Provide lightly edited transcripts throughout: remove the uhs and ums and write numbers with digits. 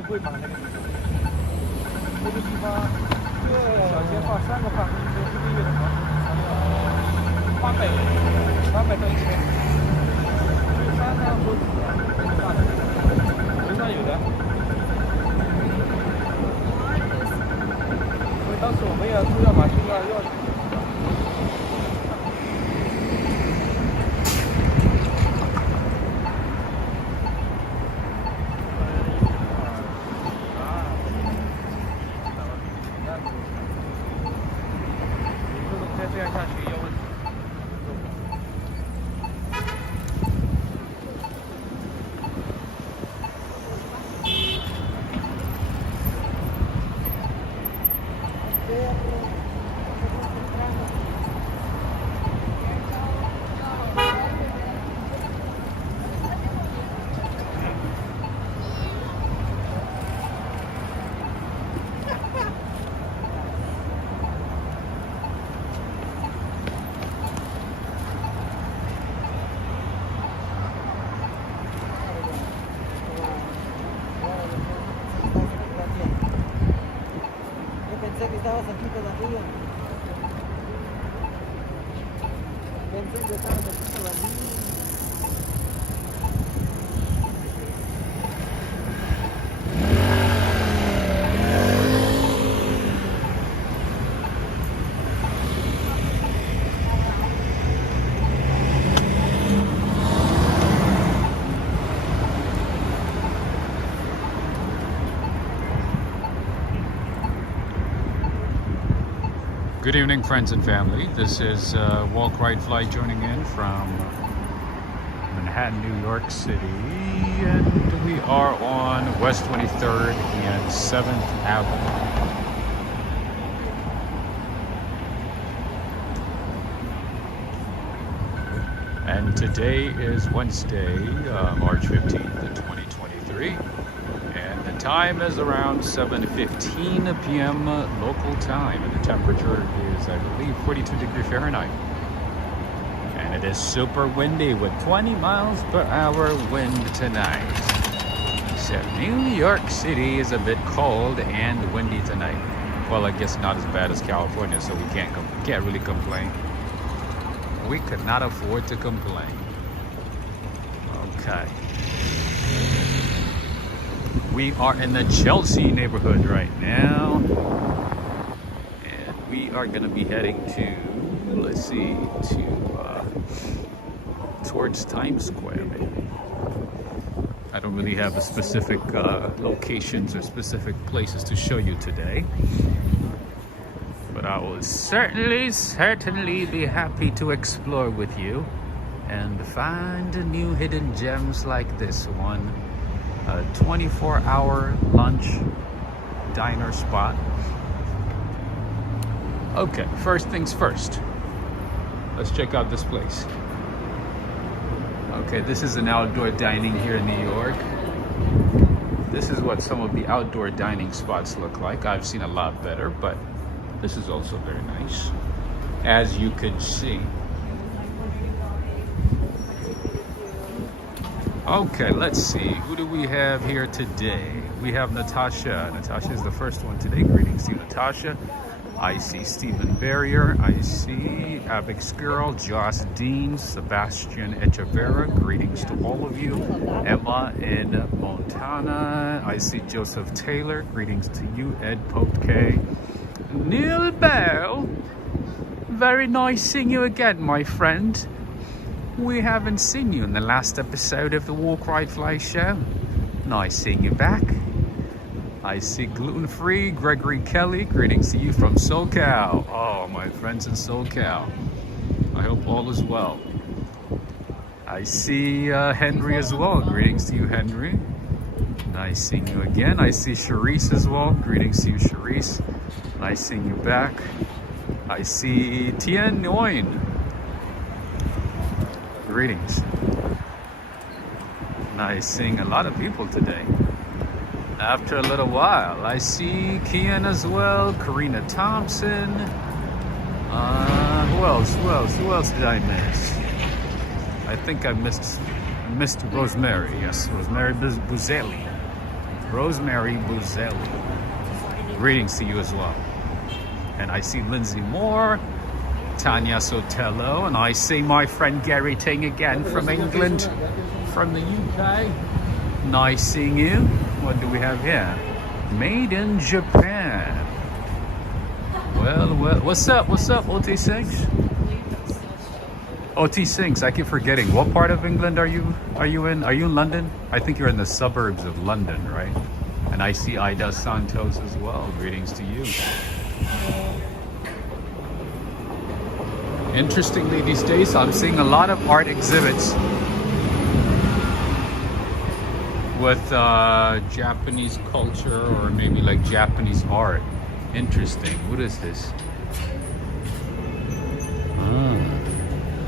不会把那个这个地方小街坊3个饭一个月的房租800到1000，所以3趟都大的，楼上有的。因为当时我们要租要马上要。这样下去要问题。Estabas aquí todavía. Pensé que estabas aquí todavía. Good evening, friends and family. This is Walk Ride Fly joining in from Manhattan, New York City, and we are on West 23rd and 7th Avenue. And today is Wednesday, March 15th, 2023. And the time is around 7:15 p.m. local time, and the temperature is, I believe, 42 degrees Fahrenheit. And it is super windy with 20 miles per hour wind tonight. So New York City is a bit cold and windy tonight. Well, I guess not as bad as California, so we can't really complain. We could not afford to complain. Okay. We are in the Chelsea neighborhood right now, and we are going to be heading to, let's see, towards Times Square, maybe. I don't really have a specific locations or specific places to show you today, but I will certainly be happy to explore with you and find new hidden gems like this one. A 24-hour lunch diner spot. Okay, first things first. Let's check out this place. Okay, this is an outdoor dining here in New York. This is what some of the outdoor dining spots look like. I've seen a lot better, but this is also very nice, as you can see. Okay, let's see. Who do we have here today? We have Natasha. Natasha is the first one today. Greetings to you, Natasha. I see Stephen Barrier. I see Abix Girl, Joss Dean, Sebastian Echeverra. Greetings to all of you. Emma in Montana. I see Joseph Taylor. Greetings to you, Ed Potke. Neil Bell. Very nice seeing you again, my friend. We haven't seen you in the last episode of the Walk Ride Fly show. Nice seeing you back. I see Gluten Free, Gregory Kelly. Greetings to you from SoCal. Oh, my friends in SoCal. I hope all is well. I see Henry as well. Greetings to you, Henry. Nice seeing you again. I see Charisse as well. Greetings to you, Charisse. Nice seeing you back. I see Tien Nguyen. Greetings. Nice seeing a lot of people today. After a little while, I see Kian as well, Karina Thompson. Who else did I miss? I think I missed Rosemary. Yes, Rosemary Buzelli. Rosemary Buzelli. Greetings to you as well. And I see Lindsay Moore, Tanya Sotelo, and I see my friend Gary Ting again from England, from the UK. Nice seeing you. What do we have here? Made in Japan. Well, what's up, OT Sinks? OT Sinks, I keep forgetting. What part of England are you in? Are you in London? I think you're in the suburbs of London, right? And I see Ida Santos as well. Greetings to you. Interestingly, these days I'm seeing a lot of art exhibits with Japanese culture or maybe like Japanese art. Interesting. What is this?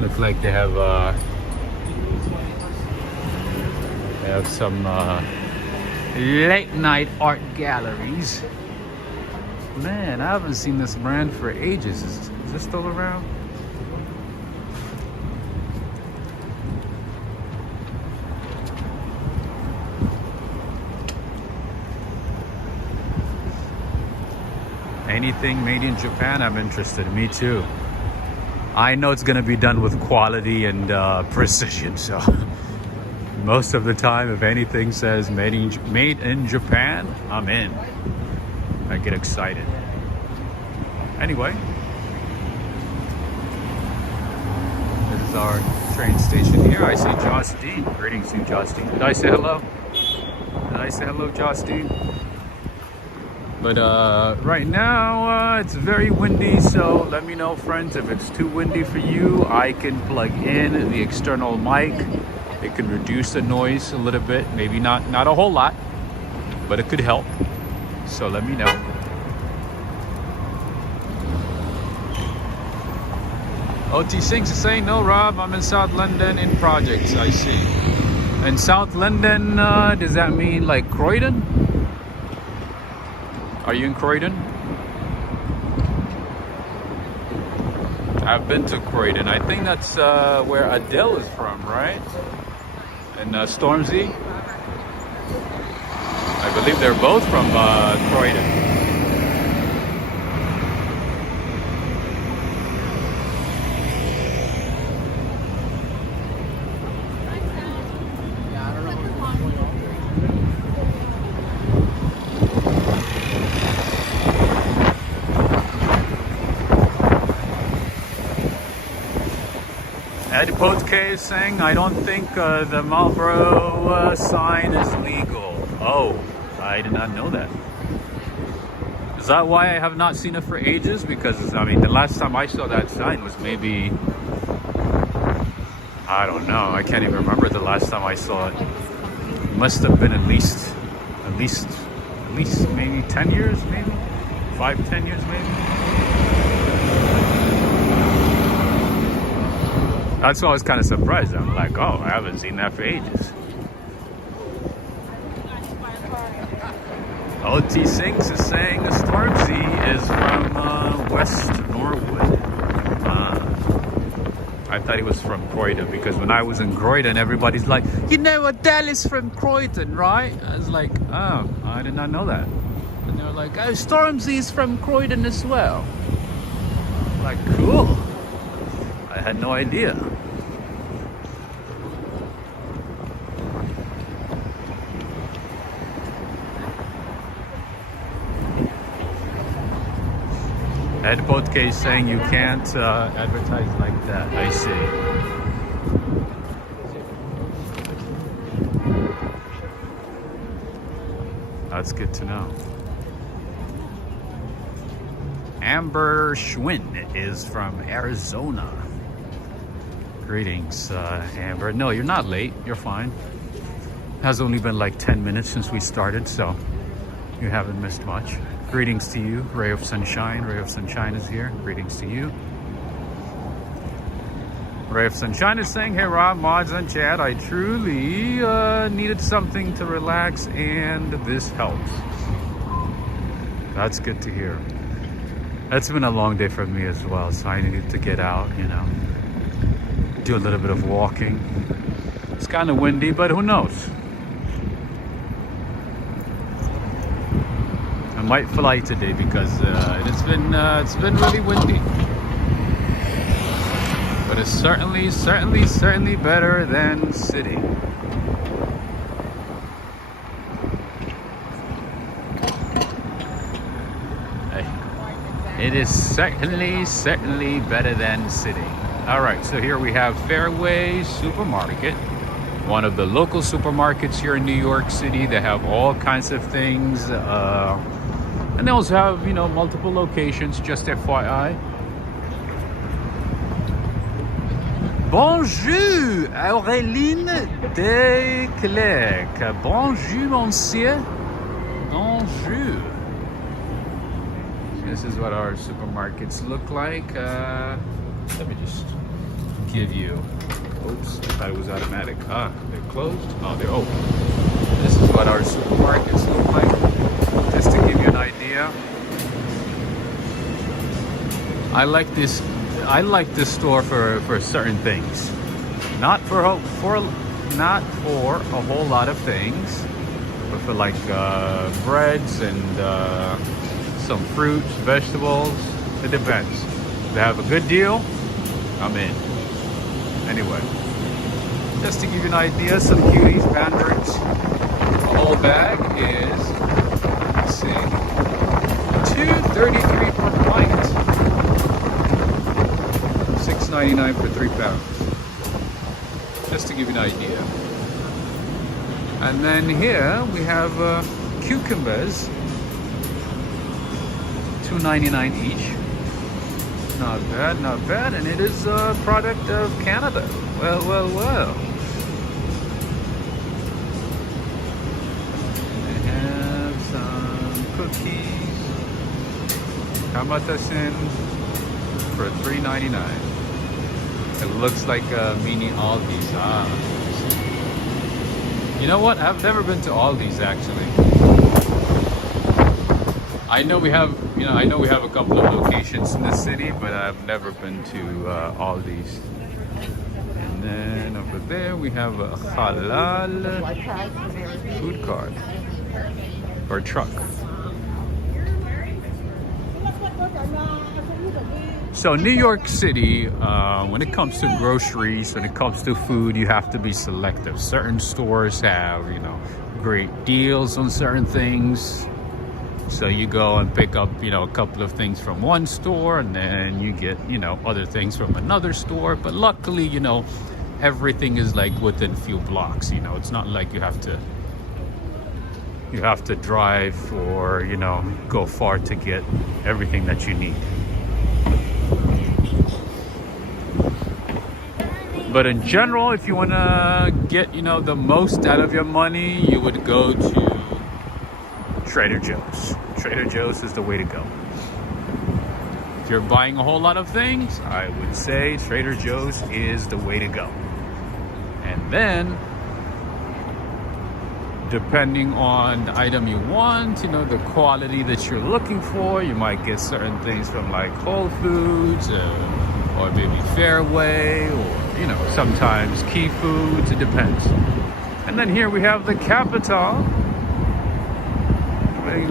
Looks like they have some late night art galleries. Man, I haven't seen this brand for ages. Is this still around? Anything made in Japan, I'm interested. Me too. I know it's gonna be done with quality and precision, so most of the time if anything says made in Japan, I'm in. I get excited. Anyway, this is our train station here. I see Josh Dean. Greetings to you, Josh Dean. Did I say hello? Did I say hello, Josh Dean? But right now it's very windy, so let me know, friends, if it's too windy for you. I can plug in the external mic. It can reduce the noise a little bit, maybe not a whole lot, but it could help. So let me know. OT Sinks is saying, no, Rob, I'm in South London in projects. I see. In South London, does that mean like Croydon? Are you in Croydon? I've been to Croydon. I think that's where Adele is from, right? And Stormzy. I believe they're both from Croydon. Ed K is saying, I don't think the Marlboro sign is legal. Oh, I did not know that. Is that why I have not seen it for ages? Because, I mean, the last time I saw that sign was maybe, I don't know. I can't even remember the last time I saw it. It must have been at least maybe 10 years, maybe? 5-10 years, maybe? That's why I was kind of surprised. I'm like, oh, I haven't seen that for ages. OT Sinks is saying Stormzy is from West Norwood. I thought he was from Croydon because when I was in Croydon, everybody's like, you know, Adele is from Croydon, right? I was like, oh, I did not know that. And they were like, oh, Stormzy is from Croydon as well. I'm like, cool. I had no idea. Ed Botke is saying you can't advertise like that. I see. That's good to know. Amber Schwinn is from Arizona. Greetings, Amber. No, you're not late. You're fine. It has only been like 10 minutes since we started, so you haven't missed much. Greetings to you, Ray of Sunshine. Ray of Sunshine is here. Greetings to you. Ray of Sunshine is saying, hey Rob, mods and chat, I truly needed something to relax and this helps. That's good to hear. It's been a long day for me as well, so I needed to get out, you know, do a little bit of walking. It's kind of windy, but who knows? I might fly today because it's been really windy. But it's certainly better than sitting. It is certainly better than sitting. All right, so here we have Fairway Supermarket, one of the local supermarkets here in New York City. They have all kinds of things, and they also have, you know, multiple locations, just FYI. Bonjour, Auréline Declerc. Bonjour, monsieur. Bonjour. This is what our supermarkets look like. Let me just give you. Oops, I thought it was automatic. Ah, they're closed. Oh, they're open. This is what our supermarkets look like. Just to give you an idea. I like this store for certain things. Not for a whole lot of things, but for like breads and some fruits, vegetables. It depends. If they have a good deal, I'm in. Anyway, just to give you an idea, some cuties, bandits. The whole bag is, let's see, $2.33 per pint. $6.99 for 3 pounds. Just to give you an idea. And then here we have cucumbers, $2.99 each. Not bad, not bad. And it is a product of Canada. Well, well, well. They have some cookies. Kamatasin for $3.99. It looks like a mini Aldi's. Ah. You know what? I've never been to Aldi's actually. I know we have a couple of locations in the city, but I've never been to Aldi's. And then over there we have a halal food cart or truck. So New York City, when it comes to groceries, when it comes to food, you have to be selective. Certain stores have, you know, great deals on certain things. So you go and pick up, you know, a couple of things from one store, and then you get, you know, other things from another store. But luckily, you know, everything is like within a few blocks. You know, it's not like you have to drive or, you know, go far to get everything that you need. But in general, if you want to get, you know, the most out of your money, you would go to Trader Joe's. Trader Joe's is the way to go. If you're buying a whole lot of things, I would say Trader Joe's is the way to go. And then, depending on the item you want, you know, the quality that you're looking for, you might get certain things from like Whole Foods or maybe Fairway, or, you know, sometimes Key Foods. It depends. And then here we have the Capitol. Really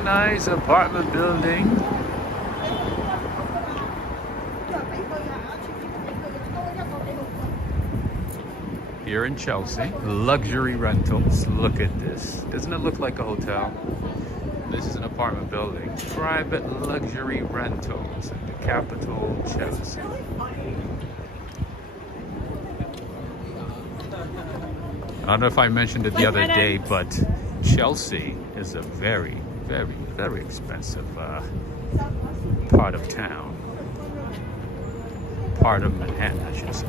nice apartment building. Here in Chelsea, luxury rentals. Look at this. Doesn't it look like a hotel? This is an apartment building. Private luxury rentals in the capital, Chelsea. I don't know if I mentioned it the other day, but Chelsea is a very, very, very expensive part of town. Part of Manhattan, I should say.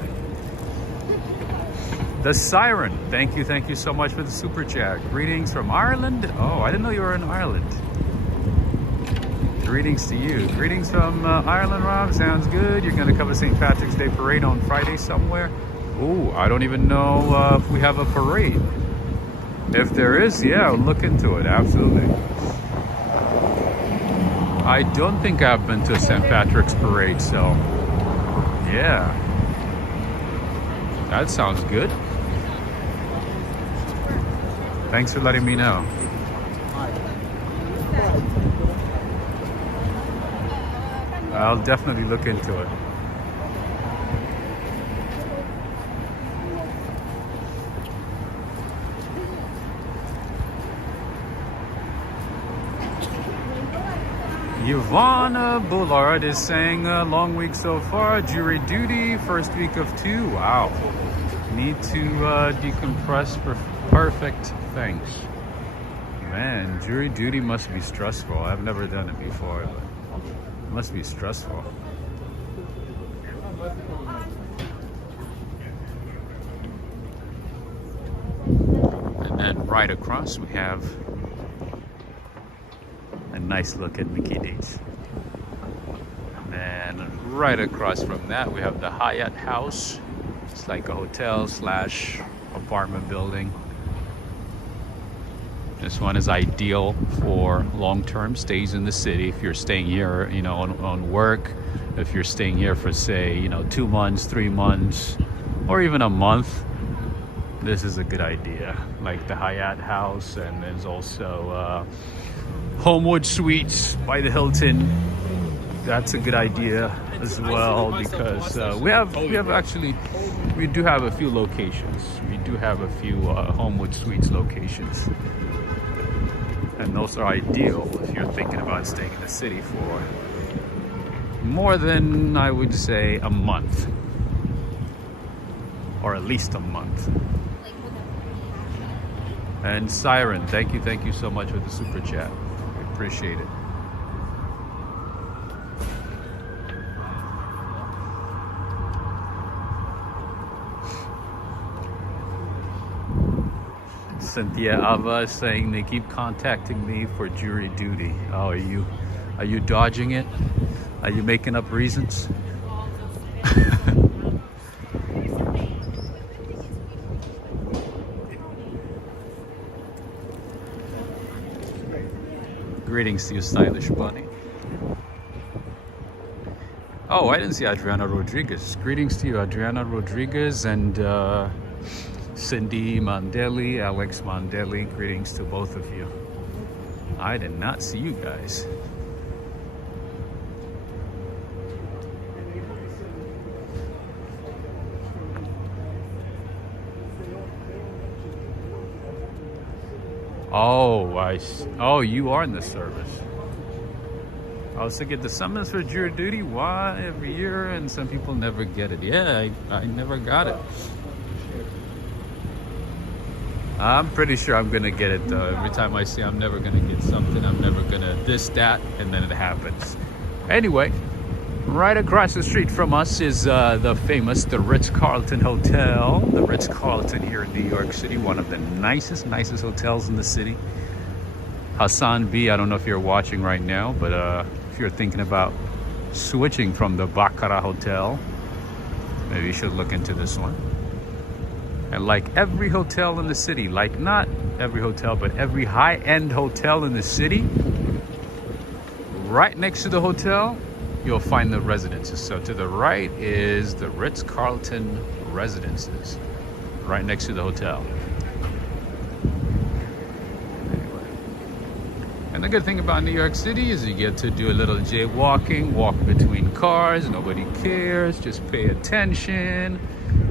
The Siren. Thank you so much for the super chat. Greetings from Ireland. Oh, I didn't know you were in Ireland. Greetings to you. Greetings from Ireland, Rob. Sounds good. You're going to cover St. Patrick's Day parade on Friday somewhere. Oh, I don't even know if we have a parade. If there is, yeah, I'll look into it. Absolutely. I don't think I've been to a St. Patrick's parade, so yeah. That sounds good. Thanks for letting me know. I'll definitely look into it. Yvonne Bullard is saying, long week so far, jury duty, first week of 2. Wow. Need to decompress for perfect. Thanks. Man, jury duty must be stressful. I've never done it before, but it must be stressful. And then right across we have a nice look at Mickey D's. And right across from that we have the Hyatt House. It's like a hotel slash apartment building. This one is ideal for long-term stays in the city. If you're staying here, you know, on work, if you're staying here for, say, you know, 2 months, 3 months, or even a month, this is a good idea. Like the Hyatt House, and there's also Homewood Suites by the Hilton. That's a good idea as well, because we do have a few locations. We do have a few Homewood Suites locations. And those are ideal if you're thinking about staying in the city for more than, I would say, a month. Or at least a month. And Siren, thank you so much for the super chat. I appreciate it. Cynthia Ava is saying they keep contacting me for jury duty. Oh, are you dodging it? Are you making up reasons? Greetings to you, stylish bunny. Oh, I didn't see Adriana Rodriguez. Greetings to you, Adriana Rodriguez, and Cindy Mandeli, Alex Mandeli. Greetings to both of you. I did not see you guys. Oh, you are in the service. I also get the summons for jury duty. Why every year? And some people never get it. Yeah, I never got it. I'm pretty sure I'm gonna get it though. Every time I say I'm never gonna get something, I'm never gonna this, that, and then it happens. Anyway, right across the street from us is the Ritz-Carlton Hotel. The Ritz-Carlton here in New York City, one of the nicest hotels in the city. Hassan B, I don't know if you're watching right now, but if you're thinking about switching from the Baccarat Hotel, maybe you should look into this one. And like every hotel in the city, like not every hotel, but every high-end hotel in the city, right next to the hotel, you'll find the residences. So to the right is the Ritz-Carlton Residences, right next to the hotel. Anyway. And the good thing about New York City is you get to do a little jaywalking, walk between cars, nobody cares, just pay attention.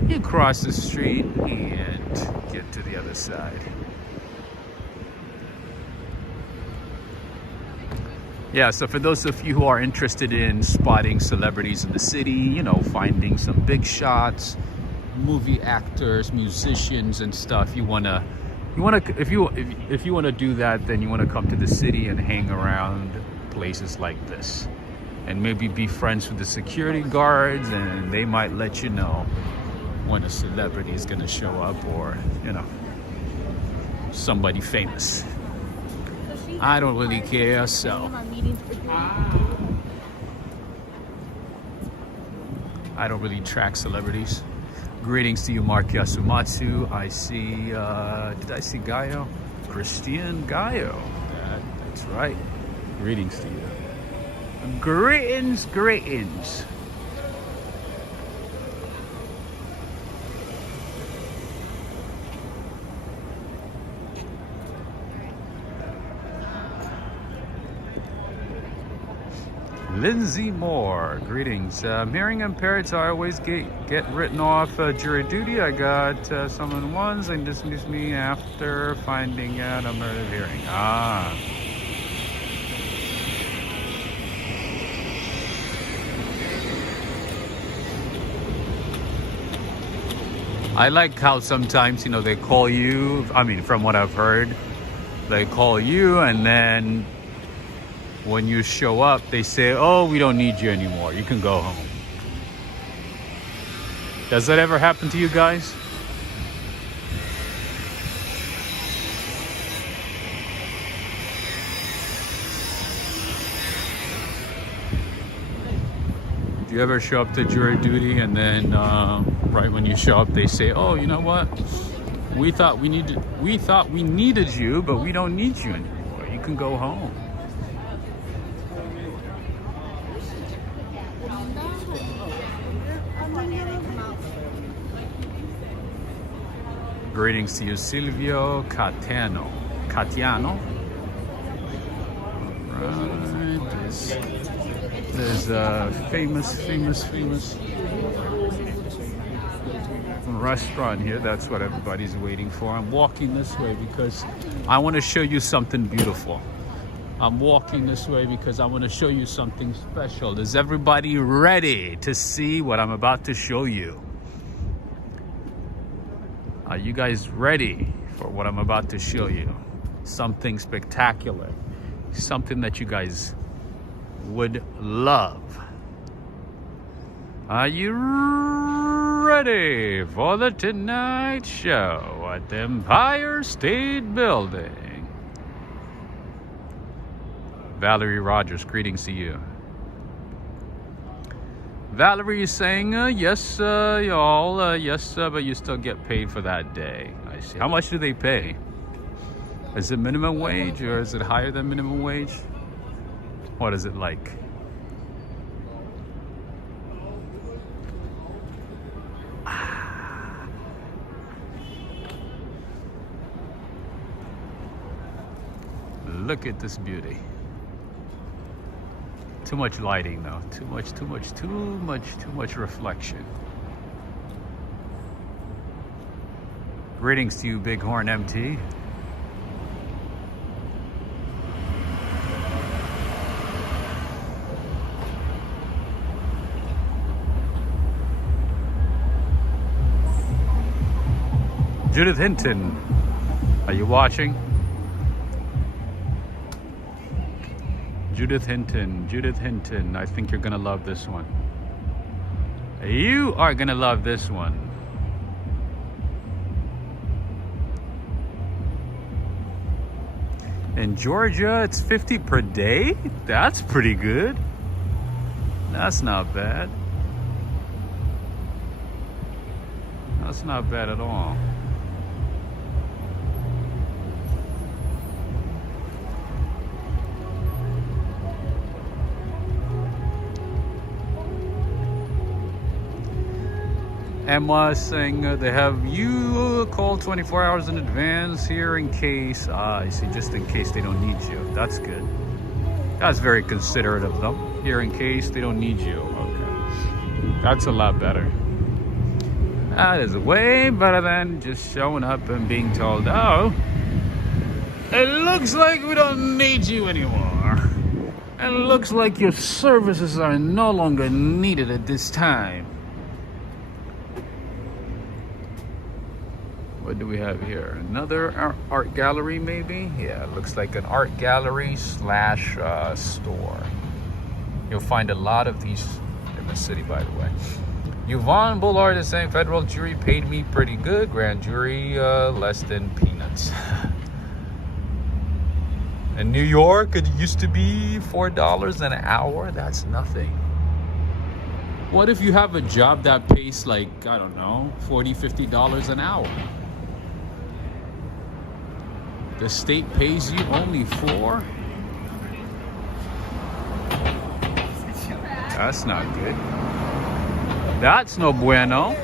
You cross the street and get to the other side. Yeah, so for those of you who are interested in spotting celebrities in the city, you know, finding some big shots, movie actors, musicians and stuff, if you wanna do that, then you wanna come to the city and hang around places like this. And maybe be friends with the security guards, and they might let you know when a celebrity is gonna show up, or, you know, somebody famous. I don't really care, so I don't really track celebrities. Greetings to you, Mark Yasumatsu. I see, did I see Gaio? Christian Gaio. That's right. Greetings to you. Greetings. Lindsay Moore, greetings. I'm hearing impaired, so I always get written off jury duty. I got someone once and dismissed me after finding out I'm hard of hearing. Ah. I like how sometimes, you know, they call you, I mean, from what I've heard, they call you and then when you show up, they say, oh, we don't need you anymore. You can go home. Does that ever happen to you guys? Do you ever show up to jury duty and then right when you show up, they say, oh, you know what? We thought we needed you, but we don't need you anymore. You can go home. Greetings to you, Silvio Catiano. Right. There's a famous restaurant here. That's what everybody's waiting for. I'm walking this way because I want to show you something beautiful. I'm walking this way because I want to show you something special. Is everybody ready to see what I'm about to show you? Are you guys ready for what I'm about to show you? Something spectacular. Something that you guys would love. Are you ready for the Tonight Show at the Empire State Building? Valerie Rogers, greetings to you. Valerie is saying, yes, y'all, yes, but you still get paid for that day. I see. How much do they pay? Is it minimum wage or is it higher than minimum wage? What is it like? Look at this beauty. Too much lighting though. Too much reflection. Greetings to you, Bighorn MT. Judith Hinton, are you watching? Judith Hinton, I think you're gonna love this one. You are gonna love this one. In Georgia, it's 50 per day? That's pretty good. That's not bad. That's not bad at all. Emma is saying they have you call 24 hours in advance here in case, I see, just in case they don't need you. That's good. That's very considerate of them. Here in case they don't need you. Okay. That's a lot better. That is way better than just showing up and being told, oh, it looks like we don't need you anymore. It looks like your services are no longer needed at this time. What do we have here? Another art gallery, maybe? Yeah, it looks like an art gallery slash store. You'll find a lot of these in the city, by the way. Yvonne Bullard is saying federal jury paid me pretty good. Grand jury, less than peanuts. In New York, it used to be $4 an hour. That's nothing. What if you have a job that pays like, I don't know, $40, $50 an hour? The state pays you only $4? That's not good. That's no bueno.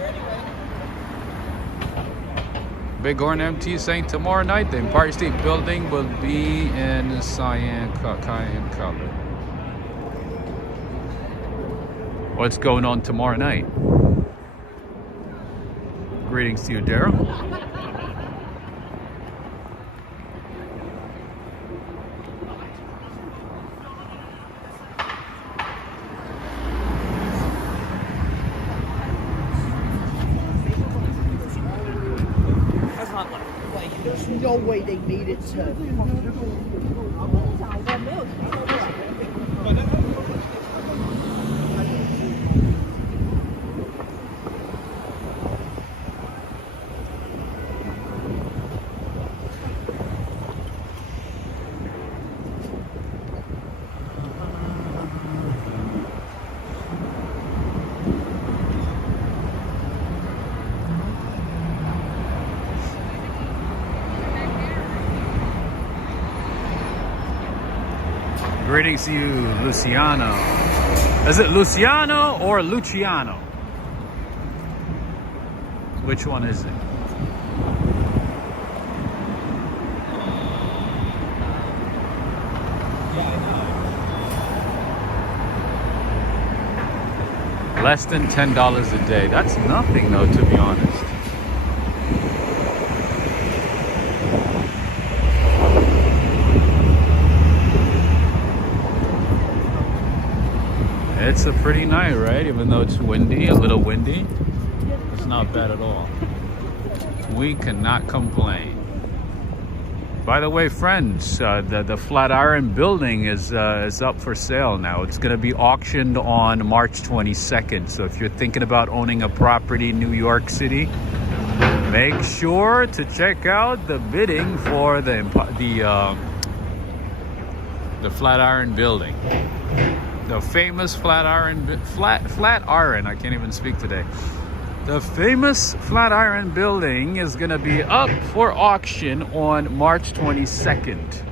Bighorn MT saying tomorrow night the Empire State Building will be in cyan color. What's going on tomorrow night? Greetings to you, Daryl. There's no way they needed to. Greetings to you, Luciano. Is it Luciano or Luciano? Which one is it? Less than $10 a day. That's nothing though, to be honest. It's a pretty night, right? Even though it's windy, a little windy, it's not bad at all. We cannot complain. By the way, friends, the Flatiron building is up for sale now. It's going to be auctioned on March 22nd. So if you're thinking about owning a property in New York City, make sure to check out the bidding for the Flatiron building. The famous Flatiron, I can't even speak today. The famous Flatiron building is going to be up for auction on March 22nd.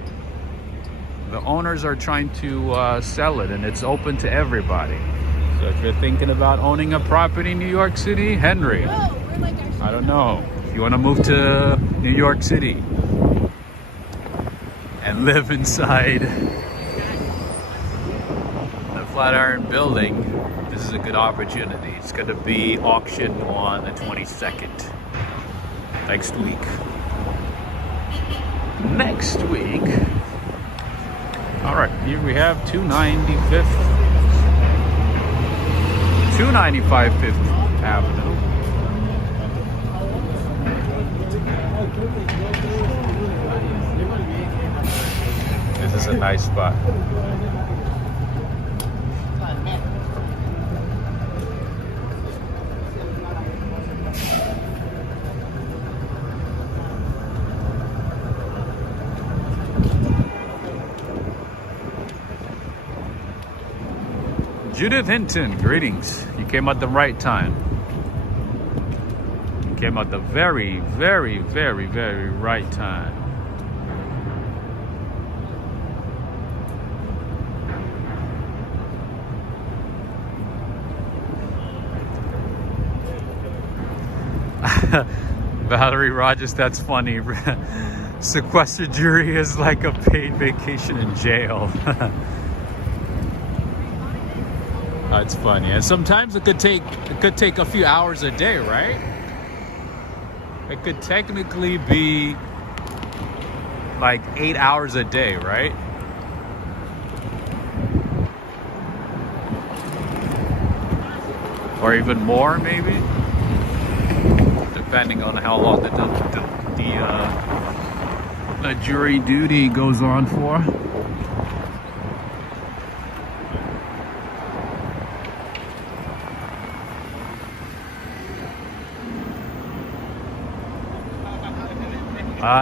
The owners are trying to sell it, and it's open to everybody. So if you're thinking about owning a property in New York City, Henry, I don't know. If you want to move to New York City and live inside Flatiron building, this is a good opportunity. It's going to be auctioned on the 22nd next week. All right, here we have 295 Fifth Avenue. This is a nice spot. Judith Hinton, greetings. You came at the right time. You came at the very, very, very, very right time. Valerie Rogers, that's funny. Sequester jury is like a paid vacation in jail. That's funny. And sometimes it could take a few hours a day, right? It could technically be like 8 hours a day, right? Or even more, maybe, depending on how long the jury duty goes on for.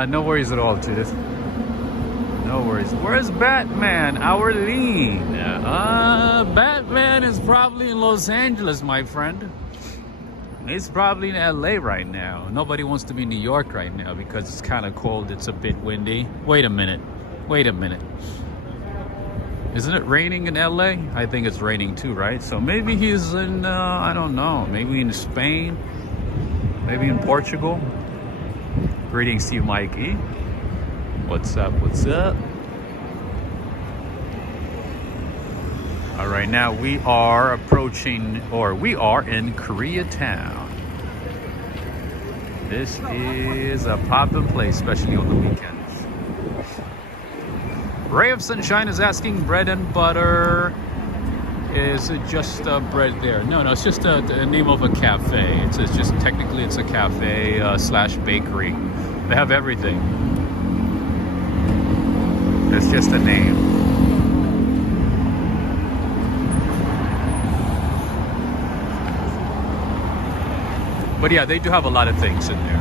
No worries at all, Judith. No worries. Where's Batman? Arlene. Batman is probably in Los Angeles, my friend. He's probably in LA right now. Nobody wants to be in New York right now because it's kind of cold. It's a bit windy. Wait a minute. Isn't it raining in LA? I think it's raining too, right? So maybe he's in, I don't know, maybe in Spain, maybe in Portugal. Greetings to you, Mikey. What's up? All right, now we are approaching, or we are in Koreatown. This is a poppin' place, especially on the weekends. Ray of Sunshine is asking, bread and butter. Is it just bread there? No, it's just the name of a cafe. It's just technically it's a cafe slash bakery. They have everything. It's just a name. But yeah, they do have a lot of things in there.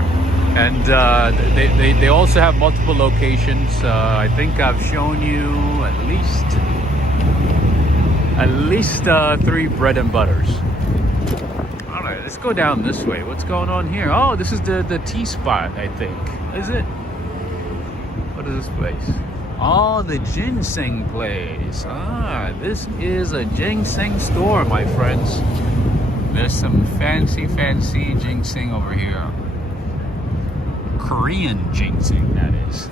And they also have multiple locations. I think I've shown you at least 3 bread and butters. All right, let's go down this way. What's going on here? Oh, this is the tea spot, I think. Is it? What is this place? Oh, the ginseng place. Ah, this is a ginseng store, my friends. There's some fancy ginseng over here. Korean ginseng, that is.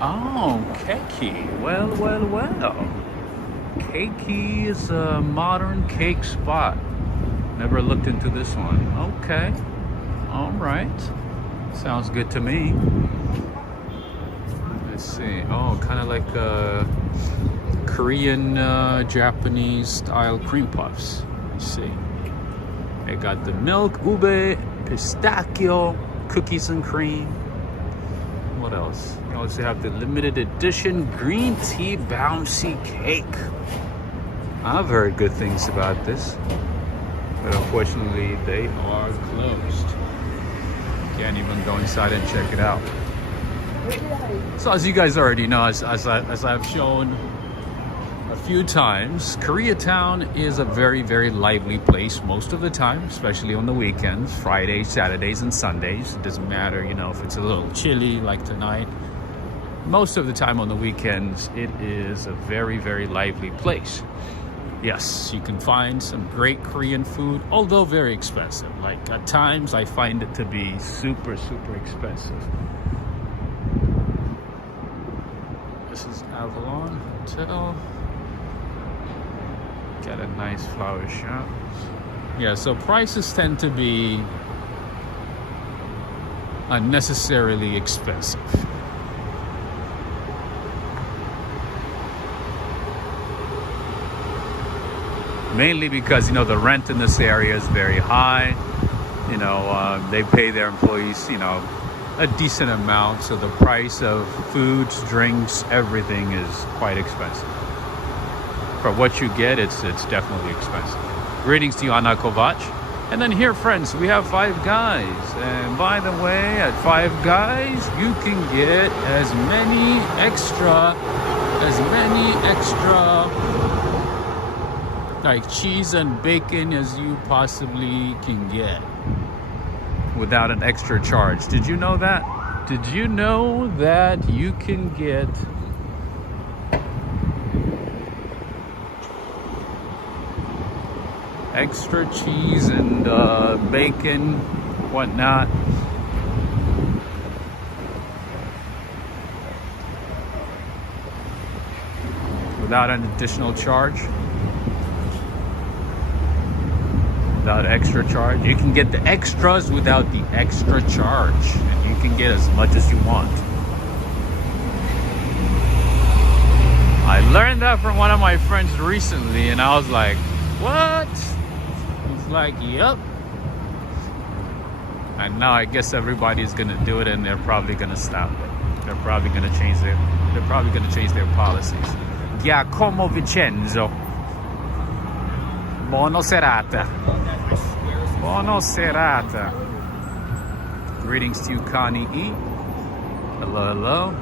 Oh, keiki. Well. Keiki is a modern cake spot. Never looked into this one. Okay. All right. Sounds good to me. Let's see. Oh, kind of like Korean Japanese style cream puffs. Let's see. They got the milk, ube, pistachio, cookies and cream. What else? You also have the limited edition green tea bouncy cake. I've heard good things about this, but unfortunately they are closed. Can't even go inside and check it out. So as you guys already know, as I've shown a few times, Koreatown is a very lively place most of the time, especially on the weekends, Fridays, Saturdays, and Sundays. It doesn't matter, you know, if it's a little chilly like tonight. Most of the time on the weekends, it is a very lively place. Yes, you can find some great Korean food, although very expensive. Like at times, I find it to be super expensive. This is Avalon Hotel. Got a nice flower shop. Yeah, so prices tend to be unnecessarily expensive. Mainly because, you know, the rent in this area is very high. You know, they pay their employees, you know, a decent amount. So the price of foods, drinks, everything is quite expensive. For what you get, it's definitely expensive. Greetings to you, Anna Kovac. And then here, friends, we have Five Guys. And by the way, at Five Guys, you can get as many extra like cheese and bacon as you possibly can get without an extra charge. Did you know that? Did you know that you can get extra cheese and bacon, whatnot, without an additional charge? Without extra charge. You can get the extras without the extra charge, and you can get as much as you want. I learned that from one of my friends recently, and I was like, what? He's like, yep. And now I guess everybody's gonna do it, and they're probably gonna stop it. They're probably gonna change their policies. Giacomo Vincenzo. Buona serata. Buona serata. Greetings to you, Connie E. Hello.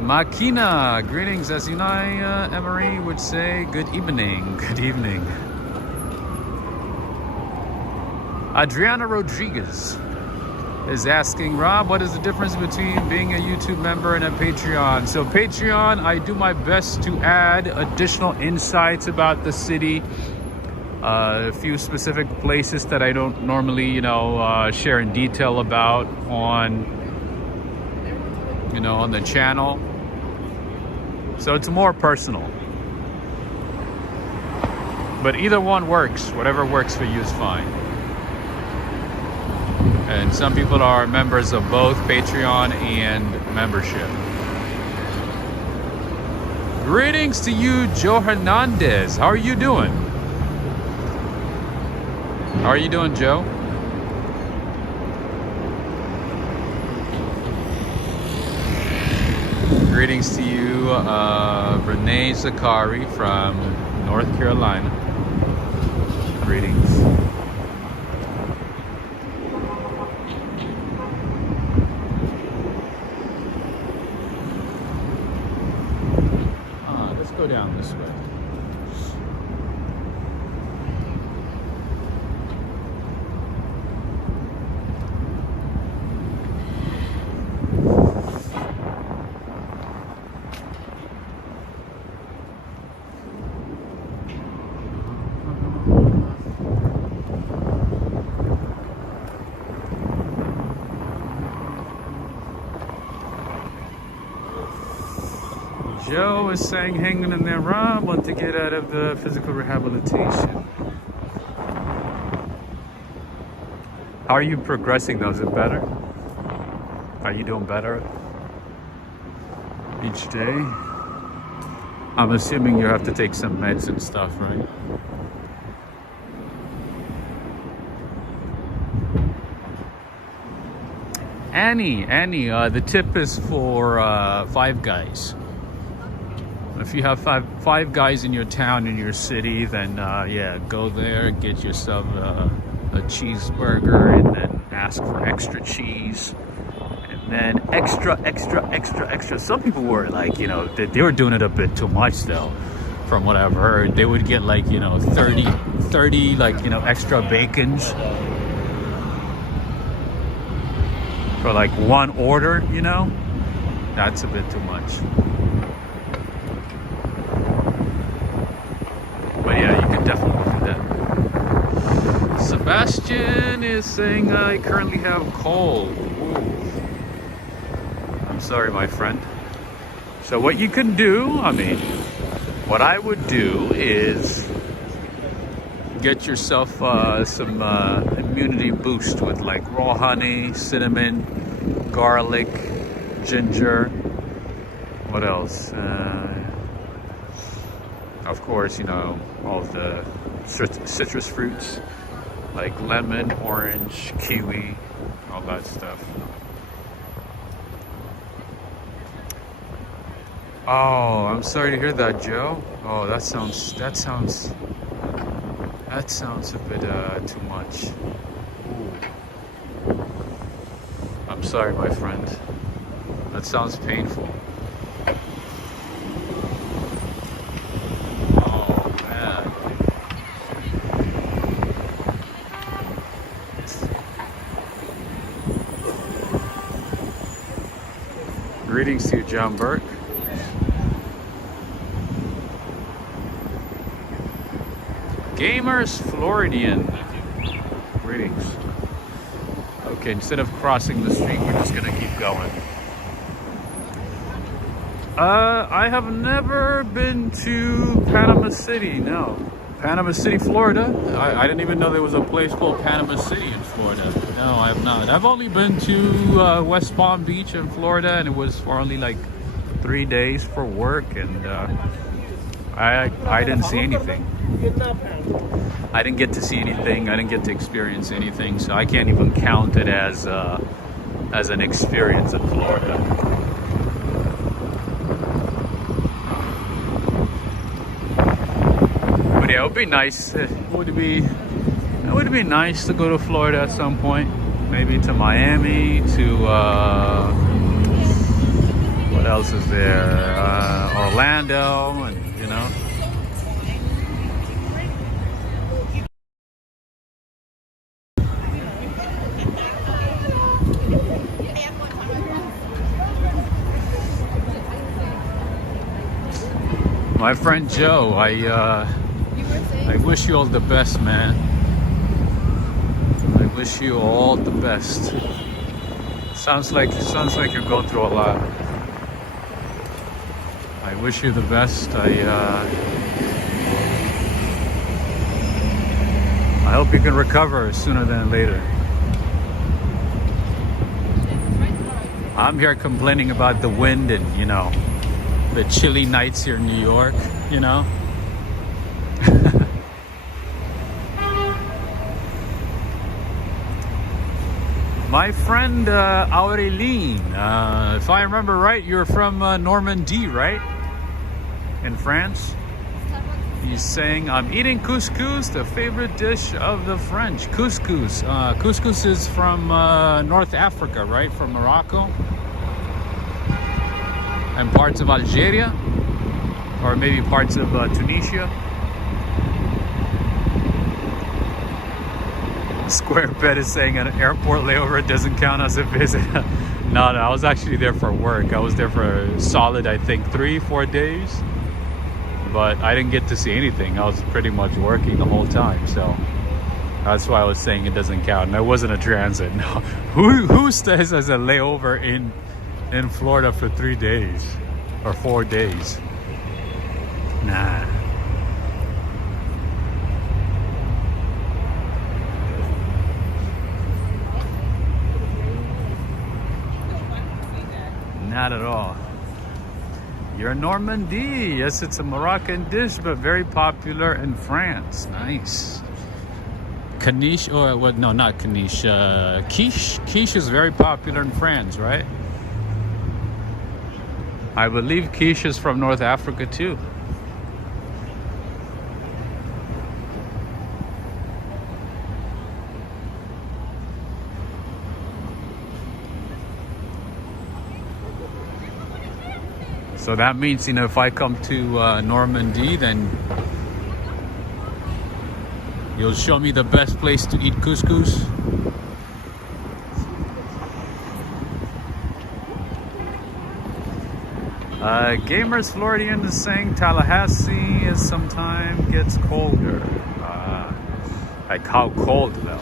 Makina. Greetings, as Unai Emery would say, good evening. Good evening. Adriana Rodriguez. is asking, Rob, what is the difference between being a YouTube member and a Patreon? So Patreon, I do my best to add additional insights about the city, a few specific places that I don't normally, you know, share in detail about on, you know, on the channel. So it's more personal. But either one works. Whatever works for you is fine. And some people are members of both Patreon and membership. Greetings to you, Joe Hernandez. How are you doing? How are you doing, Joe? Greetings to you, Renee Zakari from North Carolina. Greetings. Let's go down this way. Joe is saying, hanging in there, Rob, want to get out of the physical rehabilitation. How are you progressing though? Is it better? Are you doing better each day? I'm assuming you have to take some meds and stuff, right? Annie, the tip is for Five Guys. If you have five guys in your town, in your city, then yeah, go there, get yourself a cheeseburger, and then ask for extra cheese, and then extra. Some people were like, you know, they were doing it a bit too much though. From what I've heard, they would get like, you know, 30 like, you know, extra bacons for like one order, you know. That's a bit too much. But yeah, you can definitely do that. Sebastian is saying, I currently have cold. Ooh. I'm sorry, my friend. So what you can do, I mean, what I would do is get yourself some immunity boost with like raw honey, cinnamon, garlic, ginger. What else? Of course, you know, all of the citrus fruits like lemon, orange, kiwi, all that stuff. Oh, I'm sorry to hear that, Joe. Oh, that sounds a bit too much. Ooh. I'm sorry, my friend. That sounds painful. Greetings to you, John Burke. Gamers Floridian. Greetings. Okay, instead of crossing the street, we're just gonna keep going. I have never been to Panama City, no. Panama City, Florida? I didn't even know there was a place called Panama City in Florida. No, I have not. I've only been to West Palm Beach in Florida, and it was for only like 3 days for work, and I didn't see anything. I didn't get to see anything. I didn't get to experience anything, so I can't even count it as an experience in Florida. But yeah, it would be nice. It would be nice to go to Florida at some point. Maybe to Miami, to what else is there? Orlando, and you know. My friend Joe, I wish you all the best, man. I wish you all the best. Sounds like you're going through a lot. I wish you the best. I hope you can recover sooner than later. I'm here complaining about the wind and, you know, the chilly nights here in New York, you know. My friend Aureline, if I remember right, you're from Normandy, right? In France? He's saying, I'm eating couscous, the favorite dish of the French. Couscous. Couscous is from North Africa, right? From Morocco. And parts of Algeria. Or maybe parts of Tunisia. Square Pet is saying an airport layover doesn't count as a visit. No, I was actually there for work. I was there for a solid, I think, 3-4 days. But I didn't get to see anything. I was pretty much working the whole time, so that's why I was saying it doesn't count. And it wasn't a transit. No. Who stays as a layover in Florida for 3 days or 4 days? Nah. Not at all. You're Normandy. Yes, it's a Moroccan dish, but very popular in France. Nice. Knish, or what? No, not knish. Quiche. Quiche is very popular in France, right? I believe quiche is from North Africa too. So that means, you know, if I come to Normandy, then you'll show me the best place to eat couscous. Gamers Floridian is saying Tallahassee is sometimes gets colder. Like how cold though?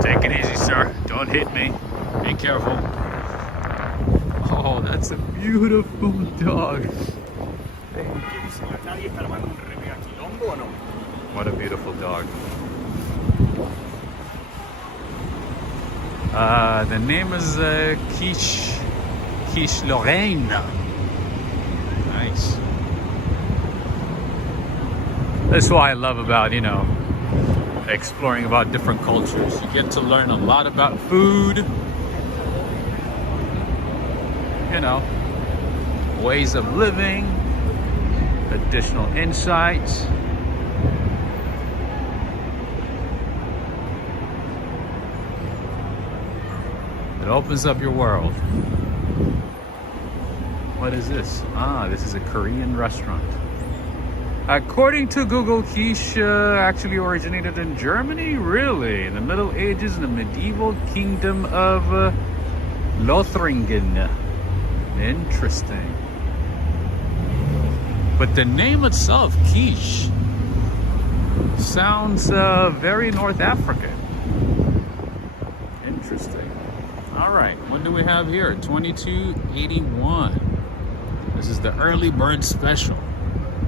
Take it easy, sir. Don't hit me. Be careful. Oh, that's a beautiful dog. What a beautiful dog. The name is Quiche Lorraine. Nice. That's what I love about, you know, exploring about different cultures. You get to learn a lot about food. You know, ways of living, additional insights. It opens up your world. What is this? Ah, this is a Korean restaurant. According to Google, quiche actually originated in Germany? Really? In the Middle Ages in the medieval kingdom of Lothringen. Interesting. But the name itself, quiche, sounds very North African. Interesting. All right, what do we have here? $22.81. This is the early bird special.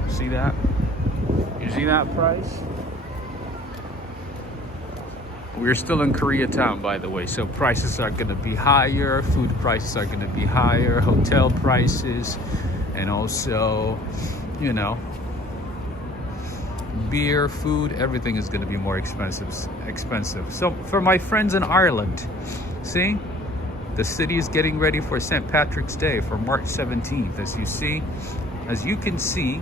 See that? You see that price? We're still in Koreatown, by the way, so prices are going to be higher, food prices are going to be higher, hotel prices, and also, you know, beer, food, everything is going to be more expensive. So for my friends in Ireland, see, the city is getting ready for St. Patrick's Day for March 17th. As you can see,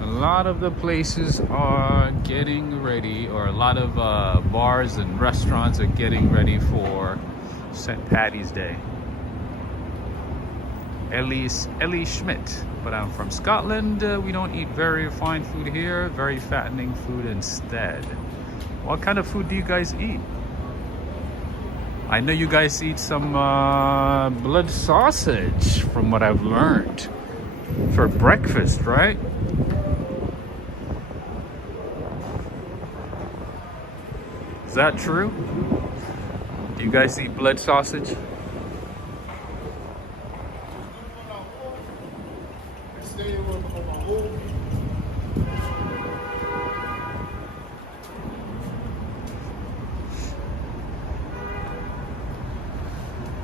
a lot of the places are getting ready, or a lot of bars and restaurants are getting ready for St. Paddy's Day. Ellie Schmidt, but I'm from Scotland. We don't eat very fine food here, very fattening food instead. What kind of food do you guys eat? I know you guys eat some blood sausage, from what I've learned, for breakfast, right? Is that true? Do you guys eat blood sausage?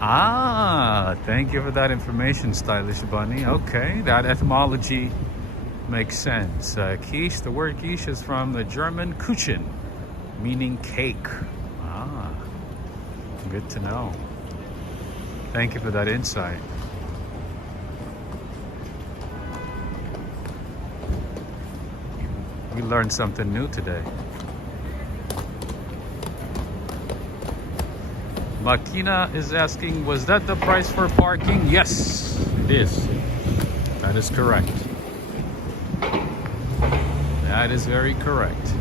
Ah, thank you for that information, Stylish Bunny. Okay, that etymology makes sense. Quiche, the word quiche is from the German Kuchen, meaning cake. Ah, good to know. Thank you for that insight. We learned something new today. Makina is asking, was that the price for parking? Yes, it is. That is correct. That is very correct.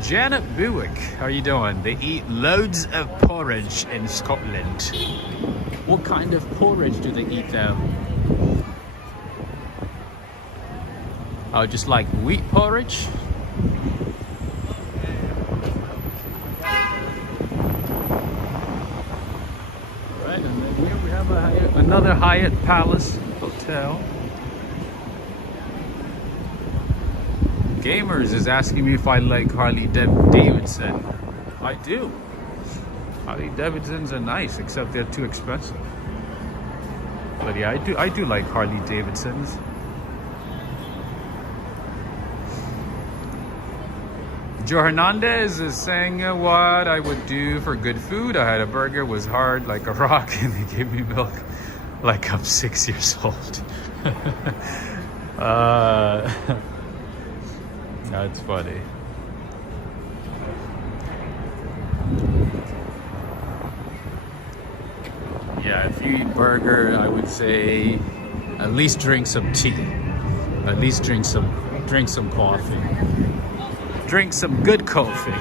Janet Buick, how are you doing? They eat loads of porridge in Scotland. What kind of porridge do they eat there? Oh, just like wheat porridge? Another Hyatt Palace Hotel. Gamers is asking me if I like Harley Davidson. I do. Harley Davidsons are nice, except they're too expensive. But yeah, I do like Harley Davidsons. Joe Hernandez is saying what I would do for good food. I had a burger, was hard like a rock, and they gave me milk like I'm 6 years old. That's funny. Yeah, if you eat burger, I would say at least drink some tea. At least drink some coffee. Drink some good coffee.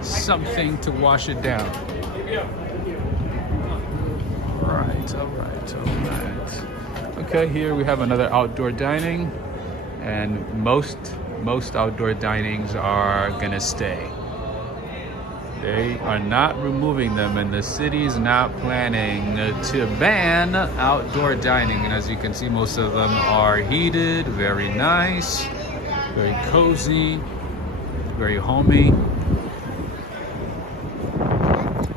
Something to wash it down. All right. Okay, here we have another outdoor dining, and most outdoor dinings are gonna stay. They are not removing them, and the city's not planning to ban outdoor dining. And as you can see, most of them are heated, very nice, very cozy, very homey,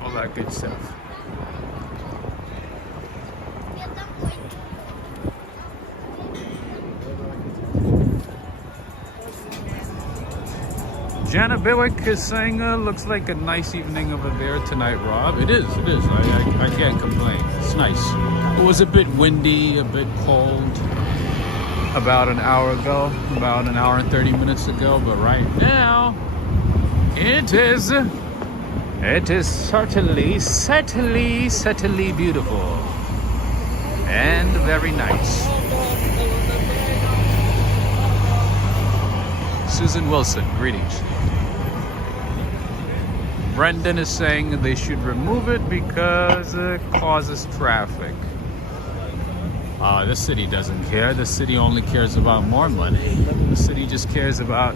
all that good stuff. Jana Biwick is saying, looks like a nice evening over there tonight, Rob. It is. I can't complain. It's nice. It was a bit windy, a bit cold about an hour ago, about an hour and 30 minutes ago, but right now, it is certainly beautiful and very nice. Susan Wilson, greetings. Brendan is saying they should remove it because it causes traffic. The city doesn't care. The city only cares about more money. The city just cares about,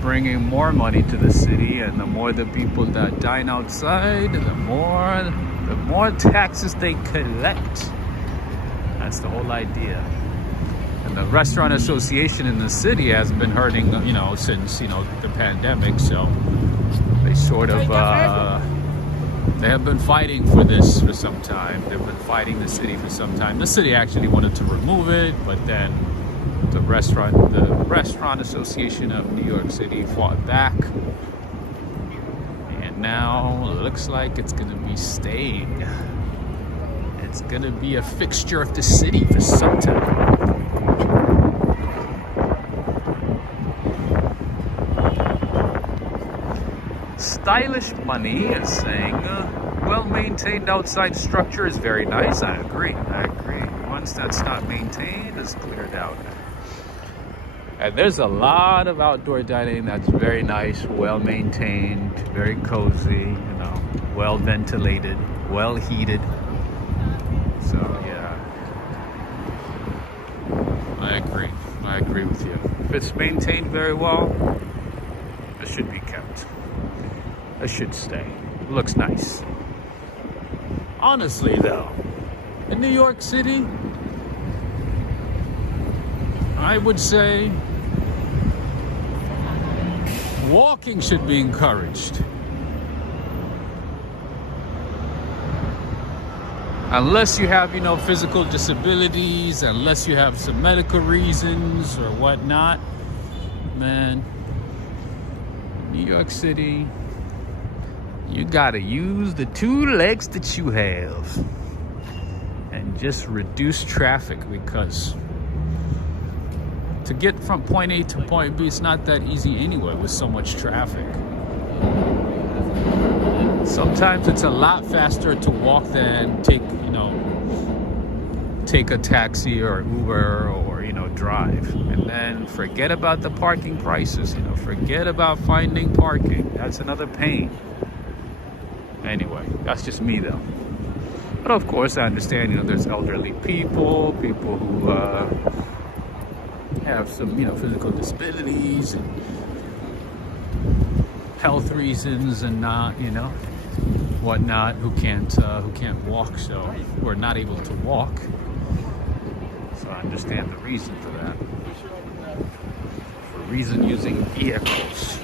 bringing more money to the city, and the more the people that dine outside, the more taxes they collect. That's the whole idea. And the restaurant association in the city has been hurting, since, the pandemic. So they sort of, they have been fighting for this for some time. They've been fighting the city for some time. The city actually wanted to remove it, but then the restaurant association of New York City fought back. And now it looks like it's going to be staying. It's going to be a fixture of the city for some time. Stylish Money is saying, well-maintained outside structure is very nice. I agree. Once that's not maintained, it's cleared out. And there's a lot of outdoor dining that's very nice, well maintained, very cozy, you know, well ventilated, well heated. So yeah, I agree with you. If it's maintained very well, it should be kept. It should stay. It looks nice. Honestly though, in New York City, I would say walking should be encouraged. Unless you have, you know, physical disabilities, unless you have some medical reasons or whatnot, man, New York City, you gotta use the 2 legs that you have and just reduce traffic, because to get from point A to point B, it's not that easy anyway with so much traffic. Sometimes it's a lot faster to walk than take a taxi or Uber or, you know, drive. And then forget about the parking prices, you know, forget about finding parking. That's another pain. Anyway, that's just me though. But of course, I understand, you know, there's elderly people who have some, you know, physical disabilities and health reasons and not, you know, whatnot, who can't walk, so, or not able to walk. So I understand the reason for that. For reason using vehicles.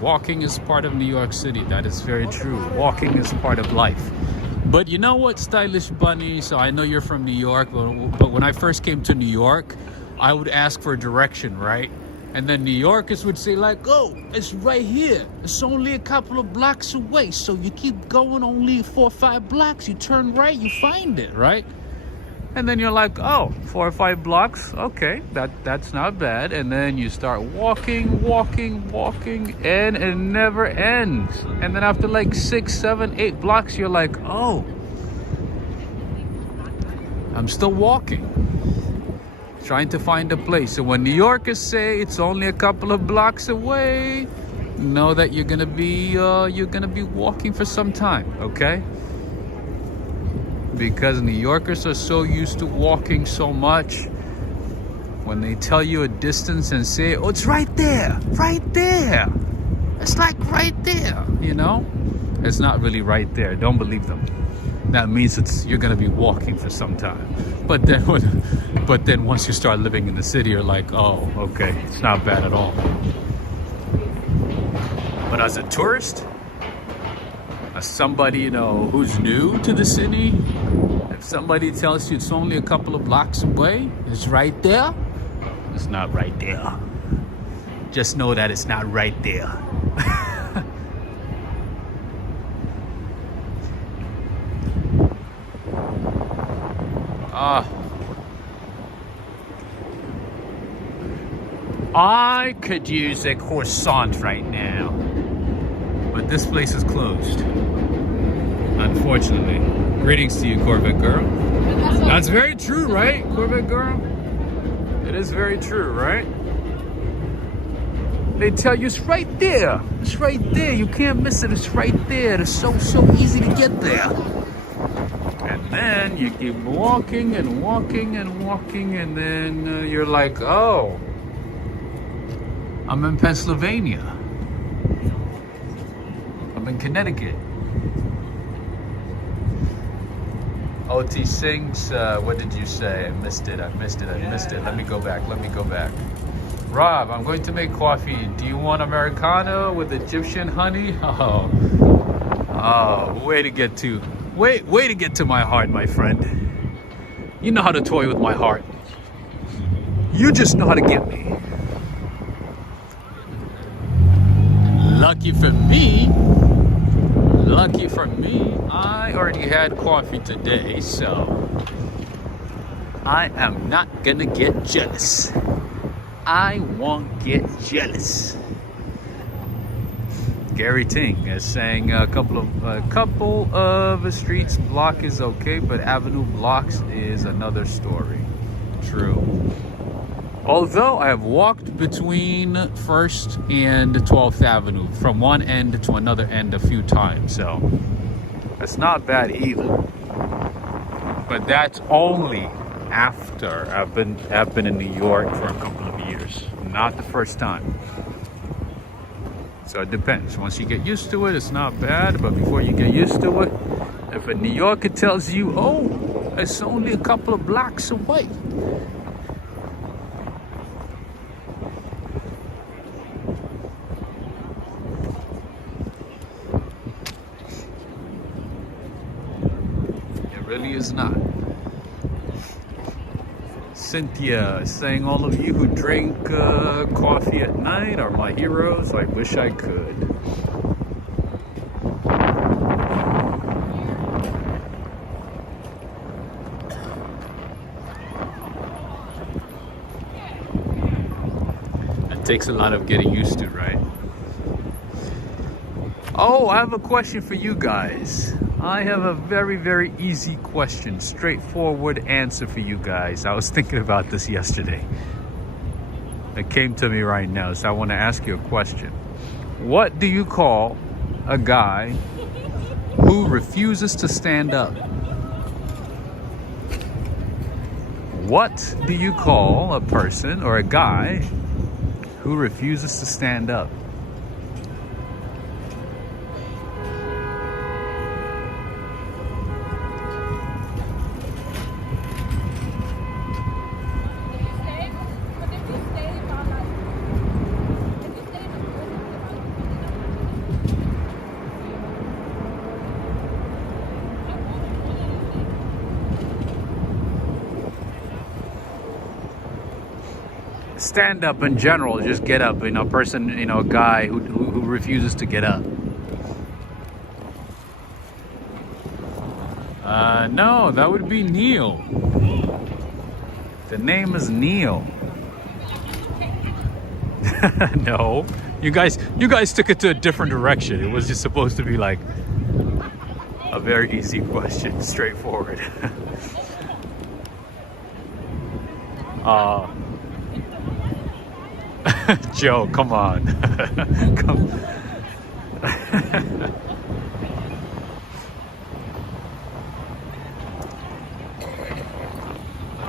Walking is part of New York City. That is very true. Walking is part of life. But you know what, Stylish Bunny? So I know you're from New York, but when I first came to New York, I would ask for direction, right? And then New Yorkers would say like, oh, it's right here. It's only a couple of blocks away. So you keep going only 4 or 5 blocks. You turn right, you find it, right? And then you're like, oh, 4 or 5 blocks, okay, that's not bad. And then you start walking, and it never ends. And then after like 6, 7, 8 blocks, you're like, oh, I'm still walking, trying to find a place. So when New Yorkers say it's only a couple of blocks away, know that you're gonna be walking for some time, okay? Because New Yorkers are so used to walking so much, when they tell you a distance and say, oh, it's right there, it's like right there, you know, it's not really right there. Don't believe them. That means you're gonna be walking for some time. But then once you start living in the city, you're like, oh, okay, it's not bad at all. But as a tourist, as somebody, you know, who's new to the city, if somebody tells you it's only a couple of blocks away, it's right there, it's not right there. Just know that it's not right there. I could use a croissant right now, but this place is closed, unfortunately. Greetings to you, Corvette Girl. That's very true, right, Corvette Girl? It is very true, right? They tell you it's right there. It's right there. You can't miss it. It's right there. It's so easy to get there. And then you keep walking, and then you're like, oh, I'm in Pennsylvania. I'm in Connecticut. OT Sings, what did you say? I missed it. Let me go back. Rob, I'm going to make coffee. Do you want Americano with Egyptian honey? Oh, way to get to my heart, my friend. You know how to toy with my heart. You just know how to get me. Lucky for me, I already had coffee today, so I am not gonna get jealous. I won't get jealous. Gary Ting is saying a couple of streets block is okay, but avenue blocks is another story. True. Although I have walked between 1st and 12th Avenue from one end to another end a few times, so that's not bad either. But that's only after I've been in New York for a couple of years, not the first time. So it depends. Once you get used to it, it's not bad. But before you get used to it, if a New Yorker tells you, "Oh, it's only a couple of blocks away," it really is not. Cynthia is saying, all of you who drink coffee at night are my heroes. I wish I could. It takes a lot of getting used to, right? Oh, I have a question for you guys. I have a very, very easy question, straightforward answer for you guys. I was thinking about this yesterday. It came to me right now, so I want to ask you a question. What do you call a guy who refuses to stand up? What do you call a person or a guy who refuses to stand up? Stand up in general, just get up, a person, a guy who refuses to get up. No, that would be Neil. The name is Neil. No, you guys took it to a different direction. It was just supposed to be like a very easy question, straightforward. Joe, come on. Come.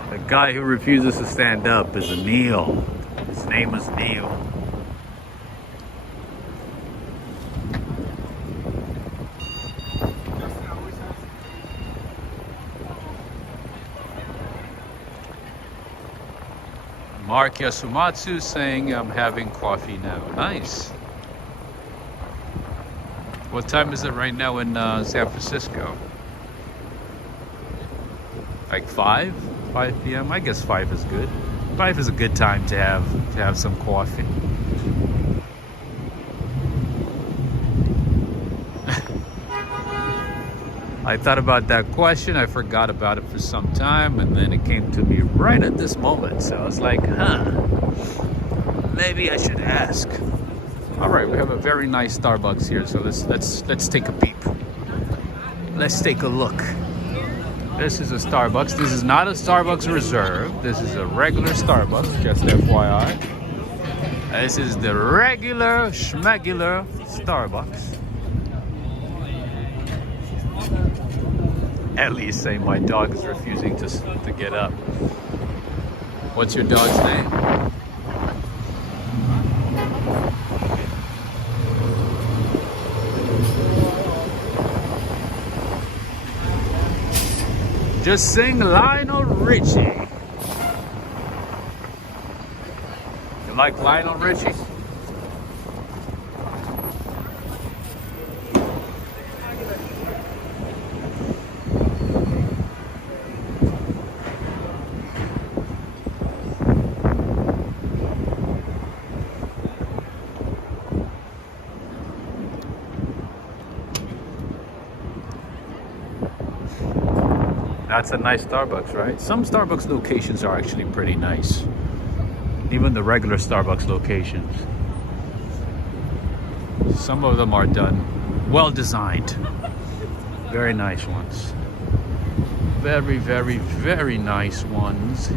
The guy who refuses to stand up is Neil. His name is Neil. Mark Yasumatsu saying, I'm having coffee now. Nice. What time is it right now in San Francisco? Like 5 p.m. I guess 5 is good. 5 is a good time to have some coffee. I thought about that question. I forgot about it for some time, and then it came to me right at this moment. So I was like, maybe I should ask. All right, we have a very nice Starbucks here, so let's take a peep. Let's take a look. This is a Starbucks. This is not a Starbucks Reserve. This is a regular Starbucks, just FYI. This is the regular schmegular Starbucks. Ellie's saying my dog is refusing to get up. What's your dog's name? Just sing Lionel Richie. You like Lionel Richie? That's a nice Starbucks, right? Some Starbucks locations are actually pretty nice. Even the regular Starbucks locations. Some of them are done, well designed. Very nice ones. Very, very, very nice ones.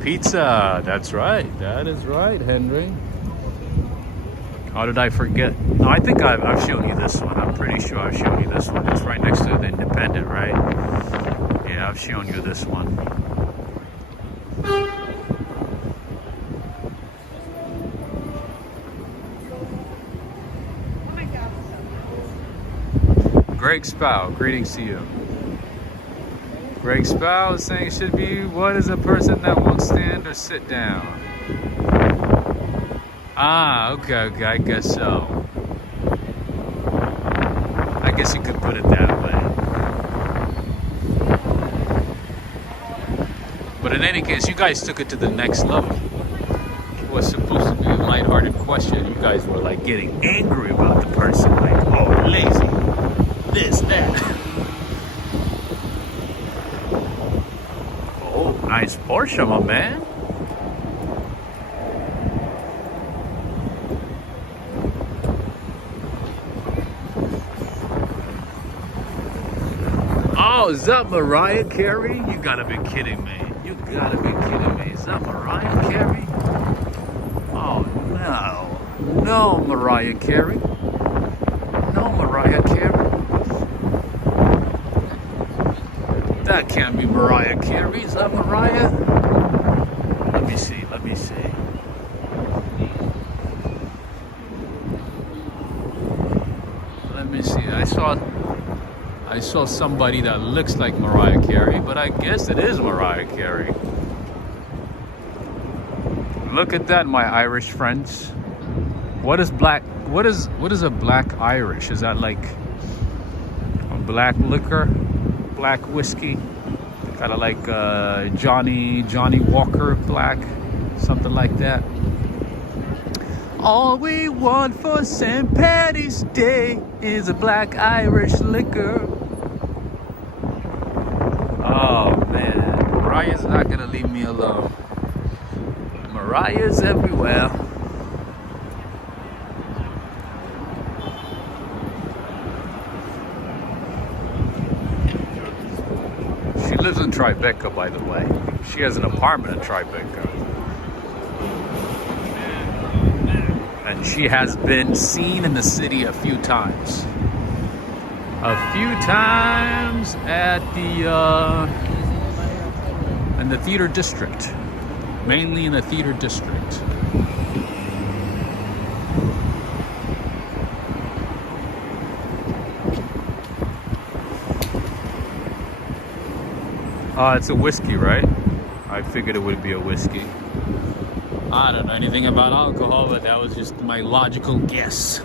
Pizza, that's right. That is right, Henry. How did I forget? No, I think I've shown you this one. I'm pretty sure I've shown you this one. It's right next to the Independent, right? Yeah, I've shown you this one. Greg Spow, greetings to you. Greg Spow is saying it should be, what is a person that won't stand or sit down? Ah, okay, I guess so. I guess you could put it that way. But in any case, you guys took it to the next level. It was supposed to be a lighthearted question. You guys were like getting angry about the person, like, oh, lazy, this, that. Oh, nice Porsche, my man. Oh, is that Mariah Carey? You gotta be kidding me. You gotta be kidding me. Is that Mariah Carey? Oh, no. No, Mariah Carey. No, Mariah Carey. That can't be Mariah Carey. Is that Mariah? Let me see. Let me see. Let me see. I saw somebody that looks like Mariah Carey, but I guess it is Mariah Carey. Look at that, my Irish friends. What is black? What is a black Irish? Is that like a black liquor, black whiskey, kind of like Johnny Walker black, something like that? All we want for St. Paddy's Day is a black Irish liquor. Oh man, Mariah's not gonna leave me alone. Mariah's everywhere. She lives in Tribeca, by the way. She has an apartment in Tribeca. And she has been seen in the city a few times. A few times at in the theater district. Mainly in the theater district. It's a whiskey, right? I figured it would be a whiskey. I don't know anything about alcohol, but that was just my logical guess.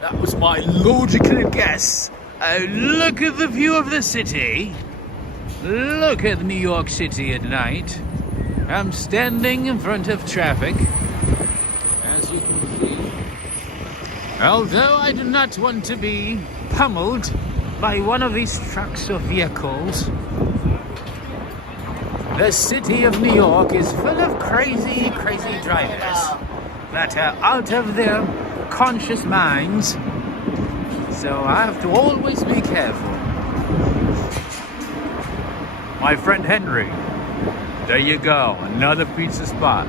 That was my logical guess. Look at the view of the city. Look at New York City at night. I'm standing in front of traffic, as you can see. Although I do not want to be pummeled by one of these trucks or vehicles, the city of New York is full of crazy, crazy drivers that are out of their conscious minds. So I have to always be careful. My friend Henry, there you go, another pizza spot.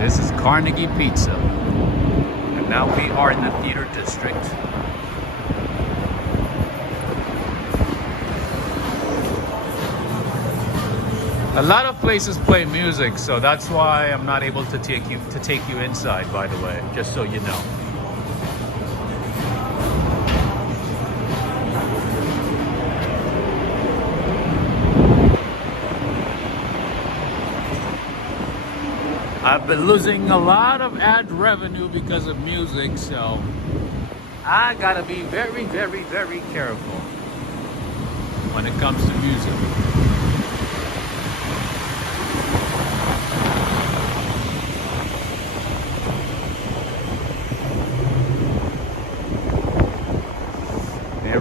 This is Carnegie Pizza. And now we are in the theater district. A lot of places play music, so that's why I'm not able to take you inside, by the way, just so you know. I've been losing a lot of ad revenue because of music, so I gotta be very, very, very careful when it comes to music.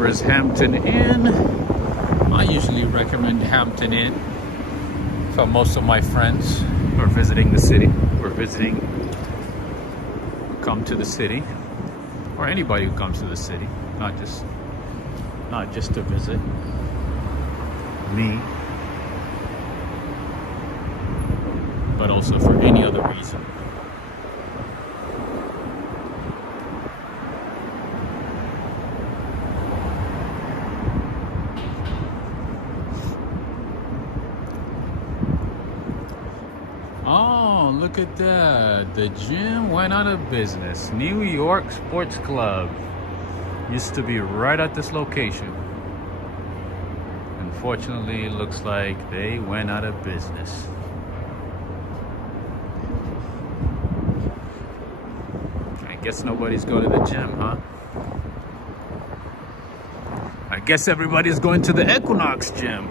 there is Hampton Inn. I usually recommend Hampton Inn for most of my friends who are visiting the city, come to the city, or anybody who comes to the city, not just to visit me, but also for any other reason. Oh, look at that. The gym went out of business. New York Sports Club used to be right at this location. Unfortunately, it looks like they went out of business. I guess nobody's going to the gym, huh? I guess everybody's going to the Equinox gym.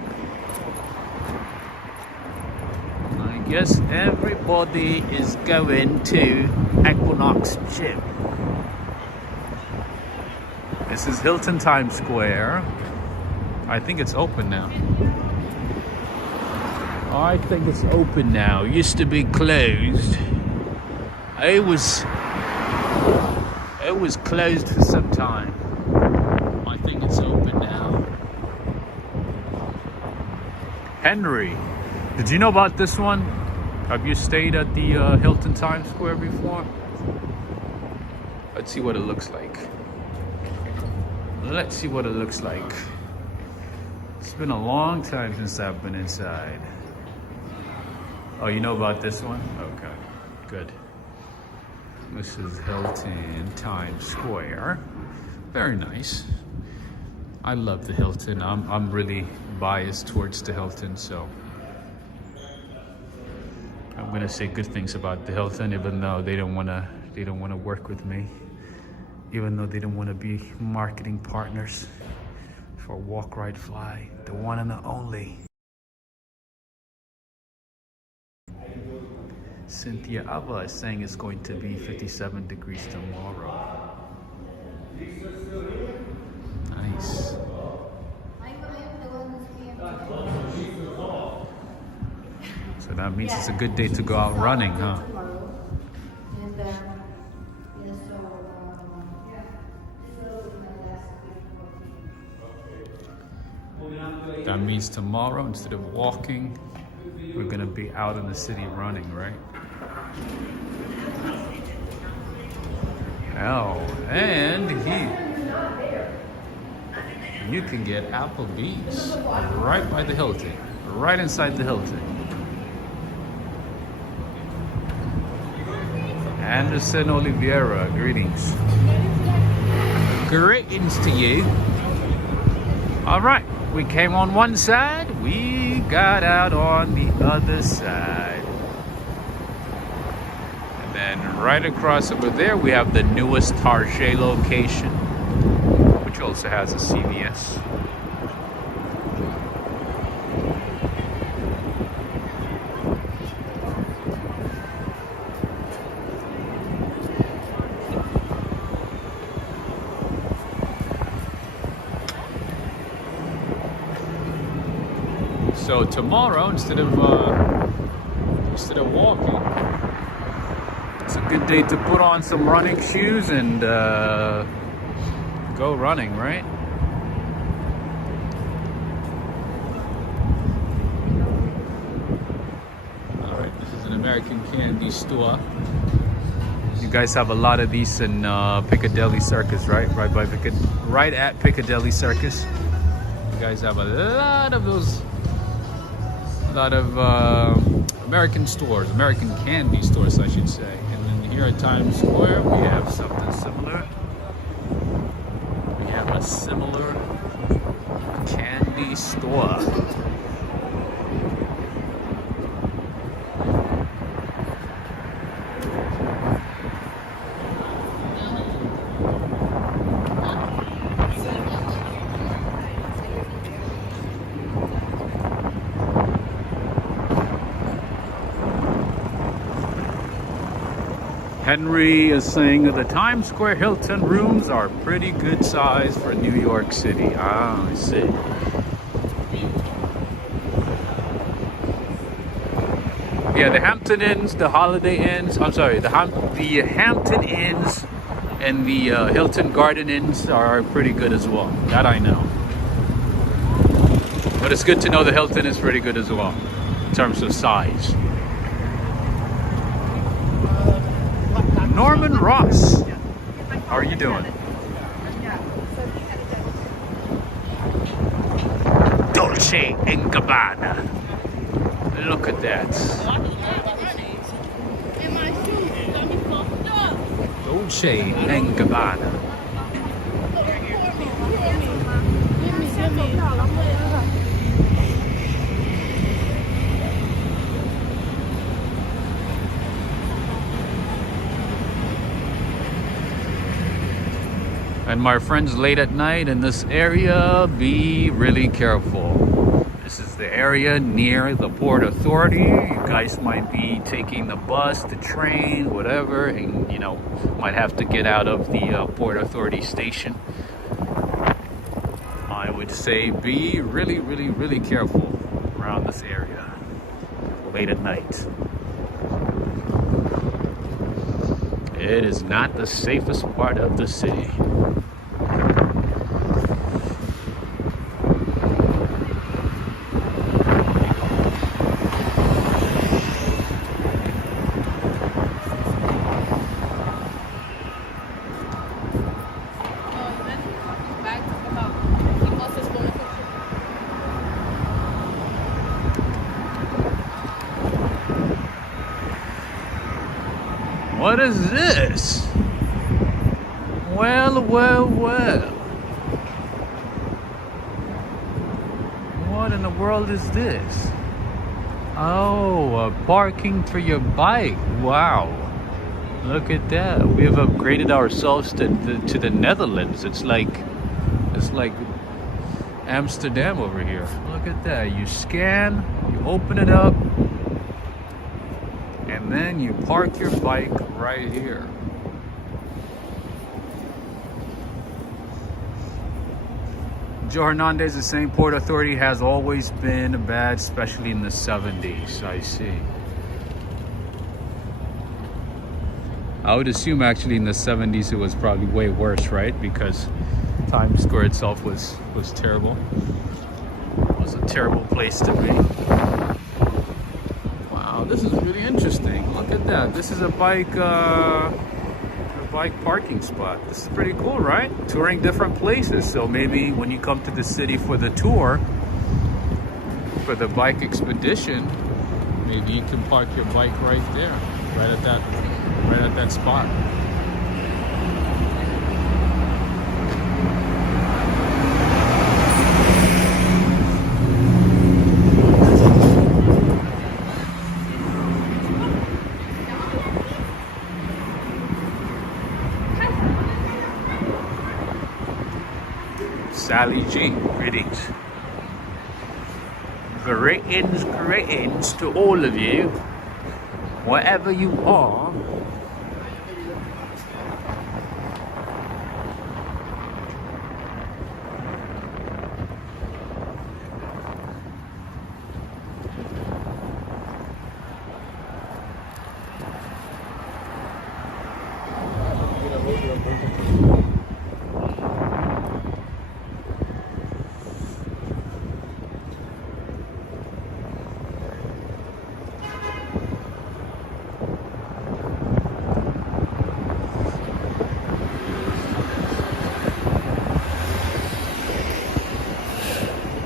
I guess everybody is going to Equinox gym. This is Hilton Times Square. I think it's open now. I think it's open now. Used to be closed. It was closed for some time. I think it's open now. Henry, did you know about this one? Have you stayed at the Hilton Times Square before? Let's see what it looks like. Let's see what it looks like. It's been a long time since I've been inside. Oh, you know about this one? Okay, good. This is Hilton Times Square. Very nice. I love the Hilton. I'm really biased towards the Hilton, so I'm gonna say good things about the Hilton, even though they don't wanna work with me, even though they don't want to be marketing partners for Walk Ride Fly, the one and the only. Cynthia Ava is saying it's going to be 57 degrees tomorrow. Nice. So that means it's a good day to go out running, huh? That means tomorrow, instead of walking, we're gonna be out in the city running, right? Oh, and you can get Applebee's right by the Hilton, right inside the Hilton. Anderson Oliveira, greetings. Greetings to you. All right, we came on one side, we got out on the other side. And then right across over there, we have the newest Target location, which also has a CVS. So tomorrow, instead of walking, it's a good day to put on some running shoes and go running, right? All right, this is an American candy store. You guys have a lot of these in Piccadilly Circus, right? Right at Piccadilly Circus. You guys have a lot of those. A lot of American stores, American candy stores, I should say. And then here at Times Square, we have something similar. We have a similar candy store. Henry is saying that the Times Square Hilton rooms are pretty good size for New York City. Ah, I see. Yeah, the Hampton Inns, the Holiday Inns, I'm sorry, the Hampton Inns and the Hilton Garden Inns are pretty good as well. That I know. But it's good to know the Hilton is pretty good as well in terms of size. Norman Ross, how are you doing? Dolce and Gabbana. Look at that. Dolce and Gabbana. And my friends, late at night in this area, be really careful. This is the area near the Port Authority. You guys might be taking the bus, the train, whatever, and you know, might have to get out of the Port Authority station. I would say be really, really, really careful around this area late at night. It is not the safest part of the city. What is this? Well, well, well. What in the world is this? Oh, parking for your bike. Wow. Look at that. We have upgraded ourselves to the Netherlands. It's like Amsterdam over here. Look at that. You scan, you open it up, and then you park your bike right here. Joe Hernandez is saying Port Authority has always been bad, especially in the 70s. I see. I would assume actually in the 70s it was probably way worse, right? Because Times Square itself was terrible. It was a terrible place to be. Wow, this is really interesting. Look at that. This is a bike parking spot. This is pretty cool, right? Touring different places. So maybe when you come to the city for the tour, for the bike expedition, maybe you can park your bike right there, right at that spot. Sally G, greetings. Greetings to all of you, wherever you are.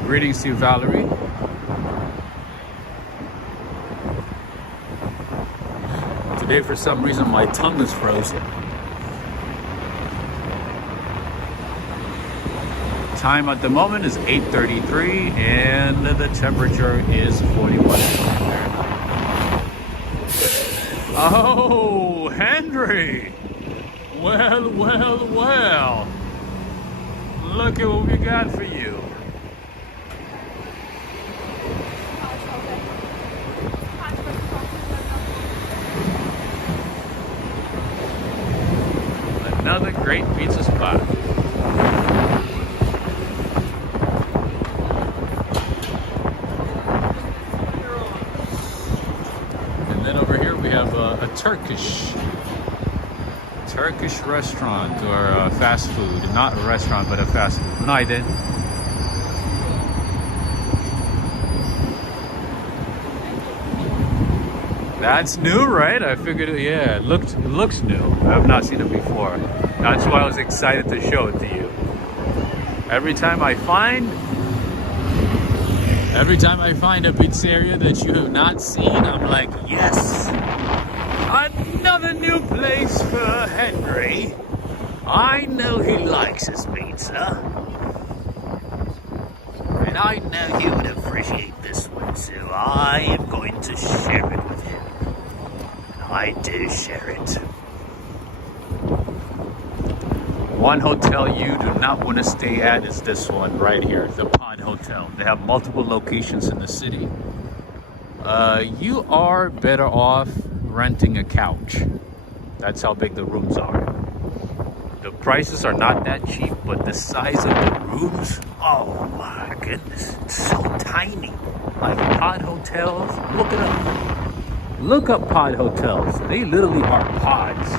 Greetings to you, Valerie. Today, for some reason, my tongue is frozen. Time at the moment is 8:33, and the temperature is 41. Oh, Henry! Well, well, well. Look at what we got for you. another great pizza spot. And then over here we have a Turkish restaurant or fast food. Not a restaurant, but a fast food. Unedited. That's new, right? I figured it, yeah, it looks new. I have not seen it before. That's why I was excited to show it to you. Every time I find a pizzeria that you have not seen, I'm like, yes! Another new place for Henry. I know he likes his pizza. And I know he would appreciate this one, so I am going to share it with him. I do share it. One hotel you do not want to stay at is this one right here, the Pod Hotel. They have multiple locations in the city. You are better off renting a couch. That's how big the rooms are. The prices are not that cheap, but the size of the rooms, oh my goodness, it's so tiny. Like Pod Hotels, look it up. Look up Pod Hotels. They literally are pods.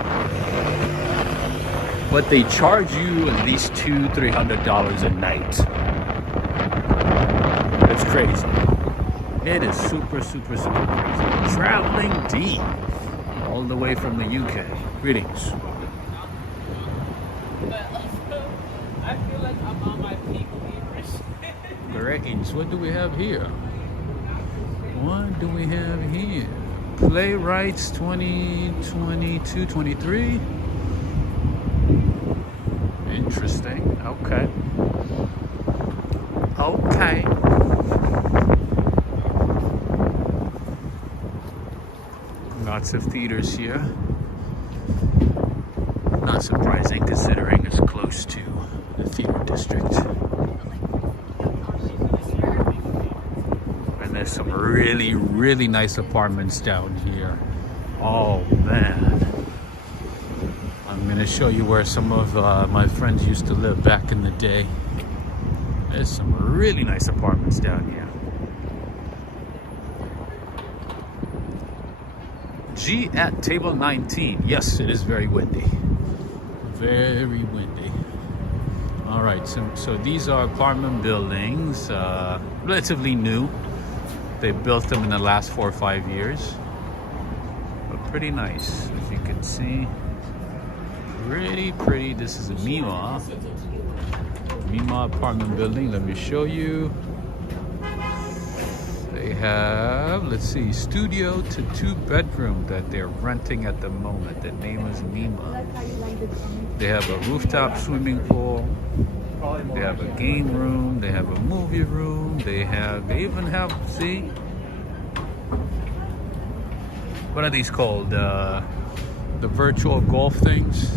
But they charge you at least $200-300 a night. It's crazy. It is super crazy. Traveling deep all the way from the UK. Greetings. I feel like I'm on my peak Greetings. What do we have here? What do we have here? Playwrights 2022-23. Interesting. Okay. Lots of theaters here. Not surprising considering it's close to the theater district. And there's some really nice apartments down here. Oh man. I'm gonna show you where some of my friends used to live back in the day. There's some really nice apartments down here. G at table 19. Yes, it is very windy. Very windy. All right, so these are apartment buildings, relatively new. They built them in the last 4 or 5 years. But pretty nice, as you can see. Pretty. This is a Mima apartment building. Let me show you. They have, let's see, studio to 2-bedroom that they're renting at the moment. The name is Mima. They have a rooftop swimming pool. They have a game room. They have a movie room. They even have, see? What are these called? The virtual golf things.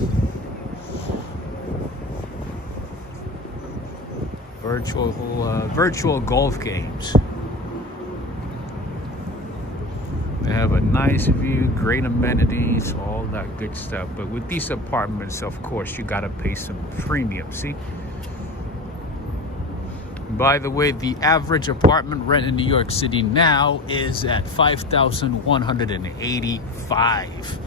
Virtual golf games. They have a nice view, great amenities, all that good stuff. But with these apartments, of course, you gotta pay some premium, see? By the way, the average apartment rent in New York City now is at $5,185.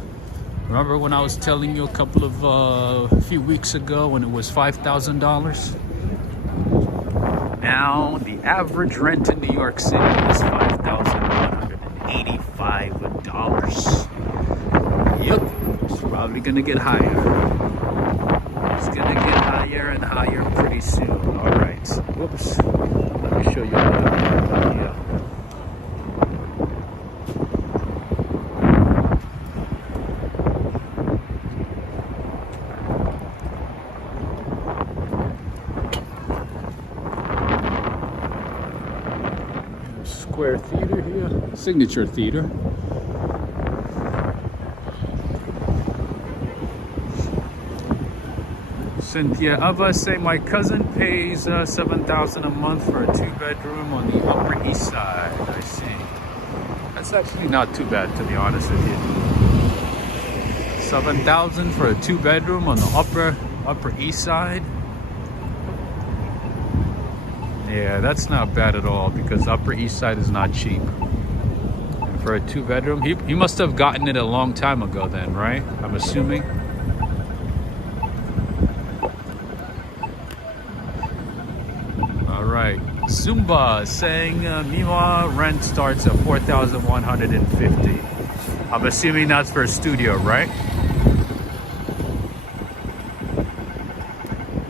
Remember when I was telling you a few weeks ago when it was $5,000? Now the average rent in New York City is $5,185. Yep, it's probably gonna get higher. It's gonna get higher and higher pretty soon. All right. Whoops. Let me show you the Square Theater here, Signature Theater. Cynthia Ava say my cousin pays $7,000 a month for a 2-bedroom on the Upper East Side. I see. That's actually not too bad, to be honest with you. 7,000 for a 2-bedroom on the upper east side. Yeah, that's not bad at all because upper east side is not cheap. And for a 2-bedroom, he must have gotten it a long time ago then, right? I'm assuming. All right. Zumba saying Miwa rent starts at 4,150. I'm assuming that's for a studio, right?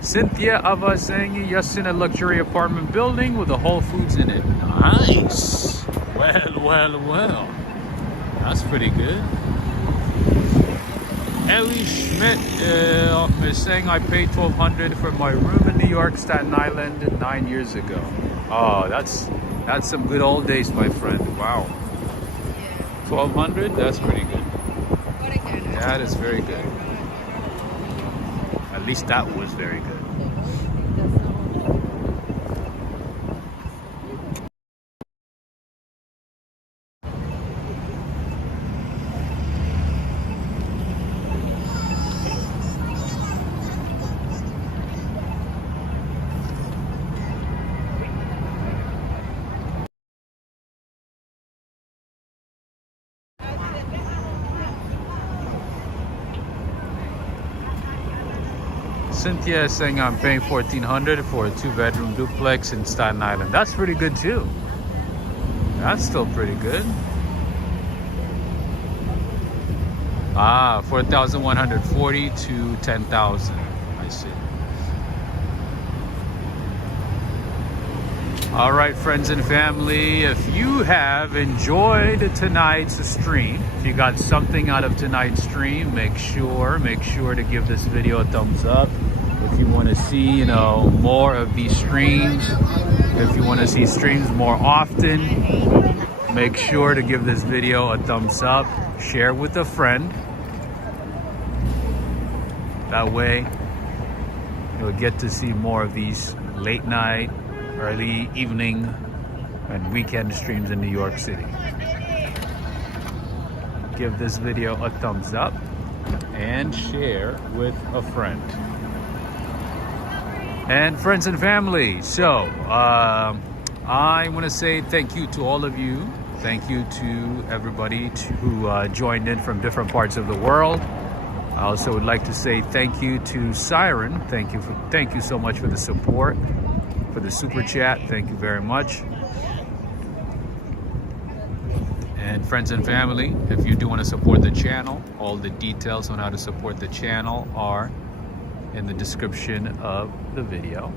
Cynthia Ava saying yes, in a luxury apartment building with a Whole Foods in it. Nice. Well. That's pretty good. Ellie Schmidt is saying I paid $1,200 for my room in New York, Staten Island 9 years ago. Oh, that's some good old days, my friend. Wow. $1,200? That's pretty good. That is very good. At least that was very good. Cynthia is saying I'm paying $1,400 for a 2-bedroom duplex in Staten Island. That's pretty good too. That's still pretty good. 4,140 to 10,000. I see. All right, friends and family, if you have enjoyed tonight's stream, if you got something out of tonight's stream, make sure to give this video a thumbs up. If you want to see, more of these streams, if you want to see streams more often, make sure to give this video a thumbs up, share with a friend. That way, you'll get to see more of these late night, early evening, and weekend streams in New York City. Give this video a thumbs up and share with a friend. And friends and family, so I want to say thank you to all of you. Thank you to everybody who joined in from different parts of the world. I also would like to say thank you to Siren. Thank you so much for the support, for the super chat. Thank you very much. And friends and family, if you do want to support the channel, all the details on how to support the channel are in the description of the video.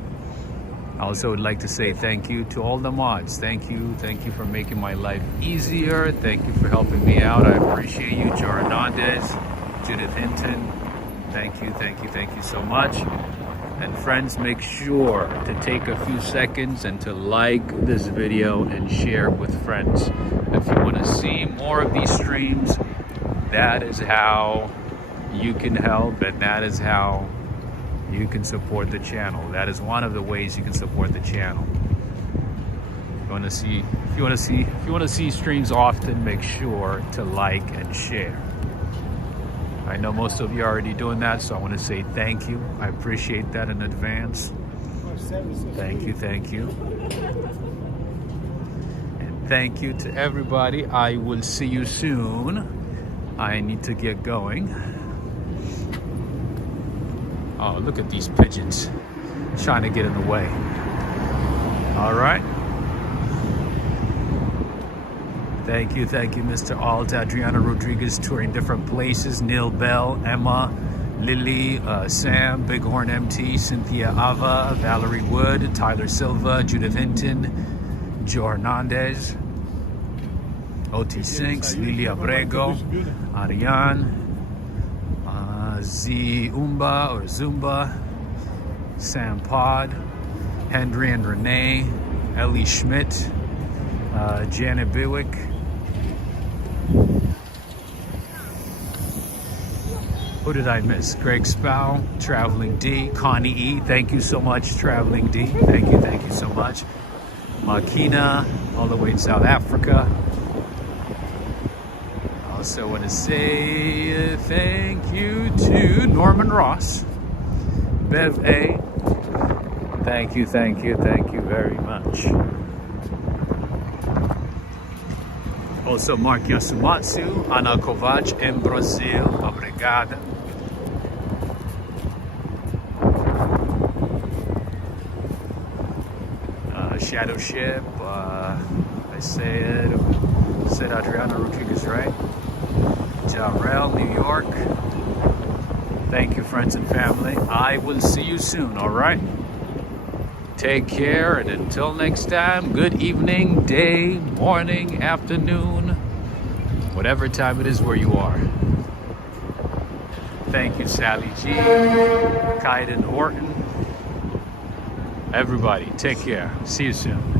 I also would like to say thank you to all the mods. Thank you for making my life easier. Thank you for helping me out. I appreciate you, Joe Hernandez, Judith Hinton. Thank you so much. And friends, make sure to take a few seconds and to like this video and share with friends. If you want to see more of these streams, that is how you can help, and that is how you can support the channel. That is one of the ways you can support the channel. If you want to see streams often, make sure to like and share. I know most of you are already doing that, so I want to say thank you. I appreciate that in advance. Thank you. And thank you to everybody. I will see you soon. I need to get going. Oh, look at these pigeons trying to get in the way. All right. Thank you, Mr. Alt, Adriana Rodriguez, touring different places, Neil Bell, Emma, Lily, Sam, Bighorn MT, Cynthia Ava, Valerie Wood, Tyler Silva, Judith Hinton, Joe Hernandez, O.T. Sinks, Lily Abrego, Ariane, Z Umba or Zumba, Sam Pod, Henry and Renee, Ellie Schmidt, Janet Biwick, who did I miss? Greg Spow, Traveling D, Connie E. Thank you so much, Traveling D. Thank you so much. Makina, all the way in South Africa. Also want to say thank you to Norman Ross. Bev A. Thank you very much. Also, Mark Yasumatsu, Ana Kovac in Brazil. Obrigada. Shadow Ship. I said Adriana Rodriguez, right? Jarrell, New York. Thank you, friends and family. I will see you soon, all right? Take care, and until next time, good evening, day, morning, afternoon, whatever time it is where you are. Thank you, Sally G, Kaiden Horton. Everybody, take care. See you soon.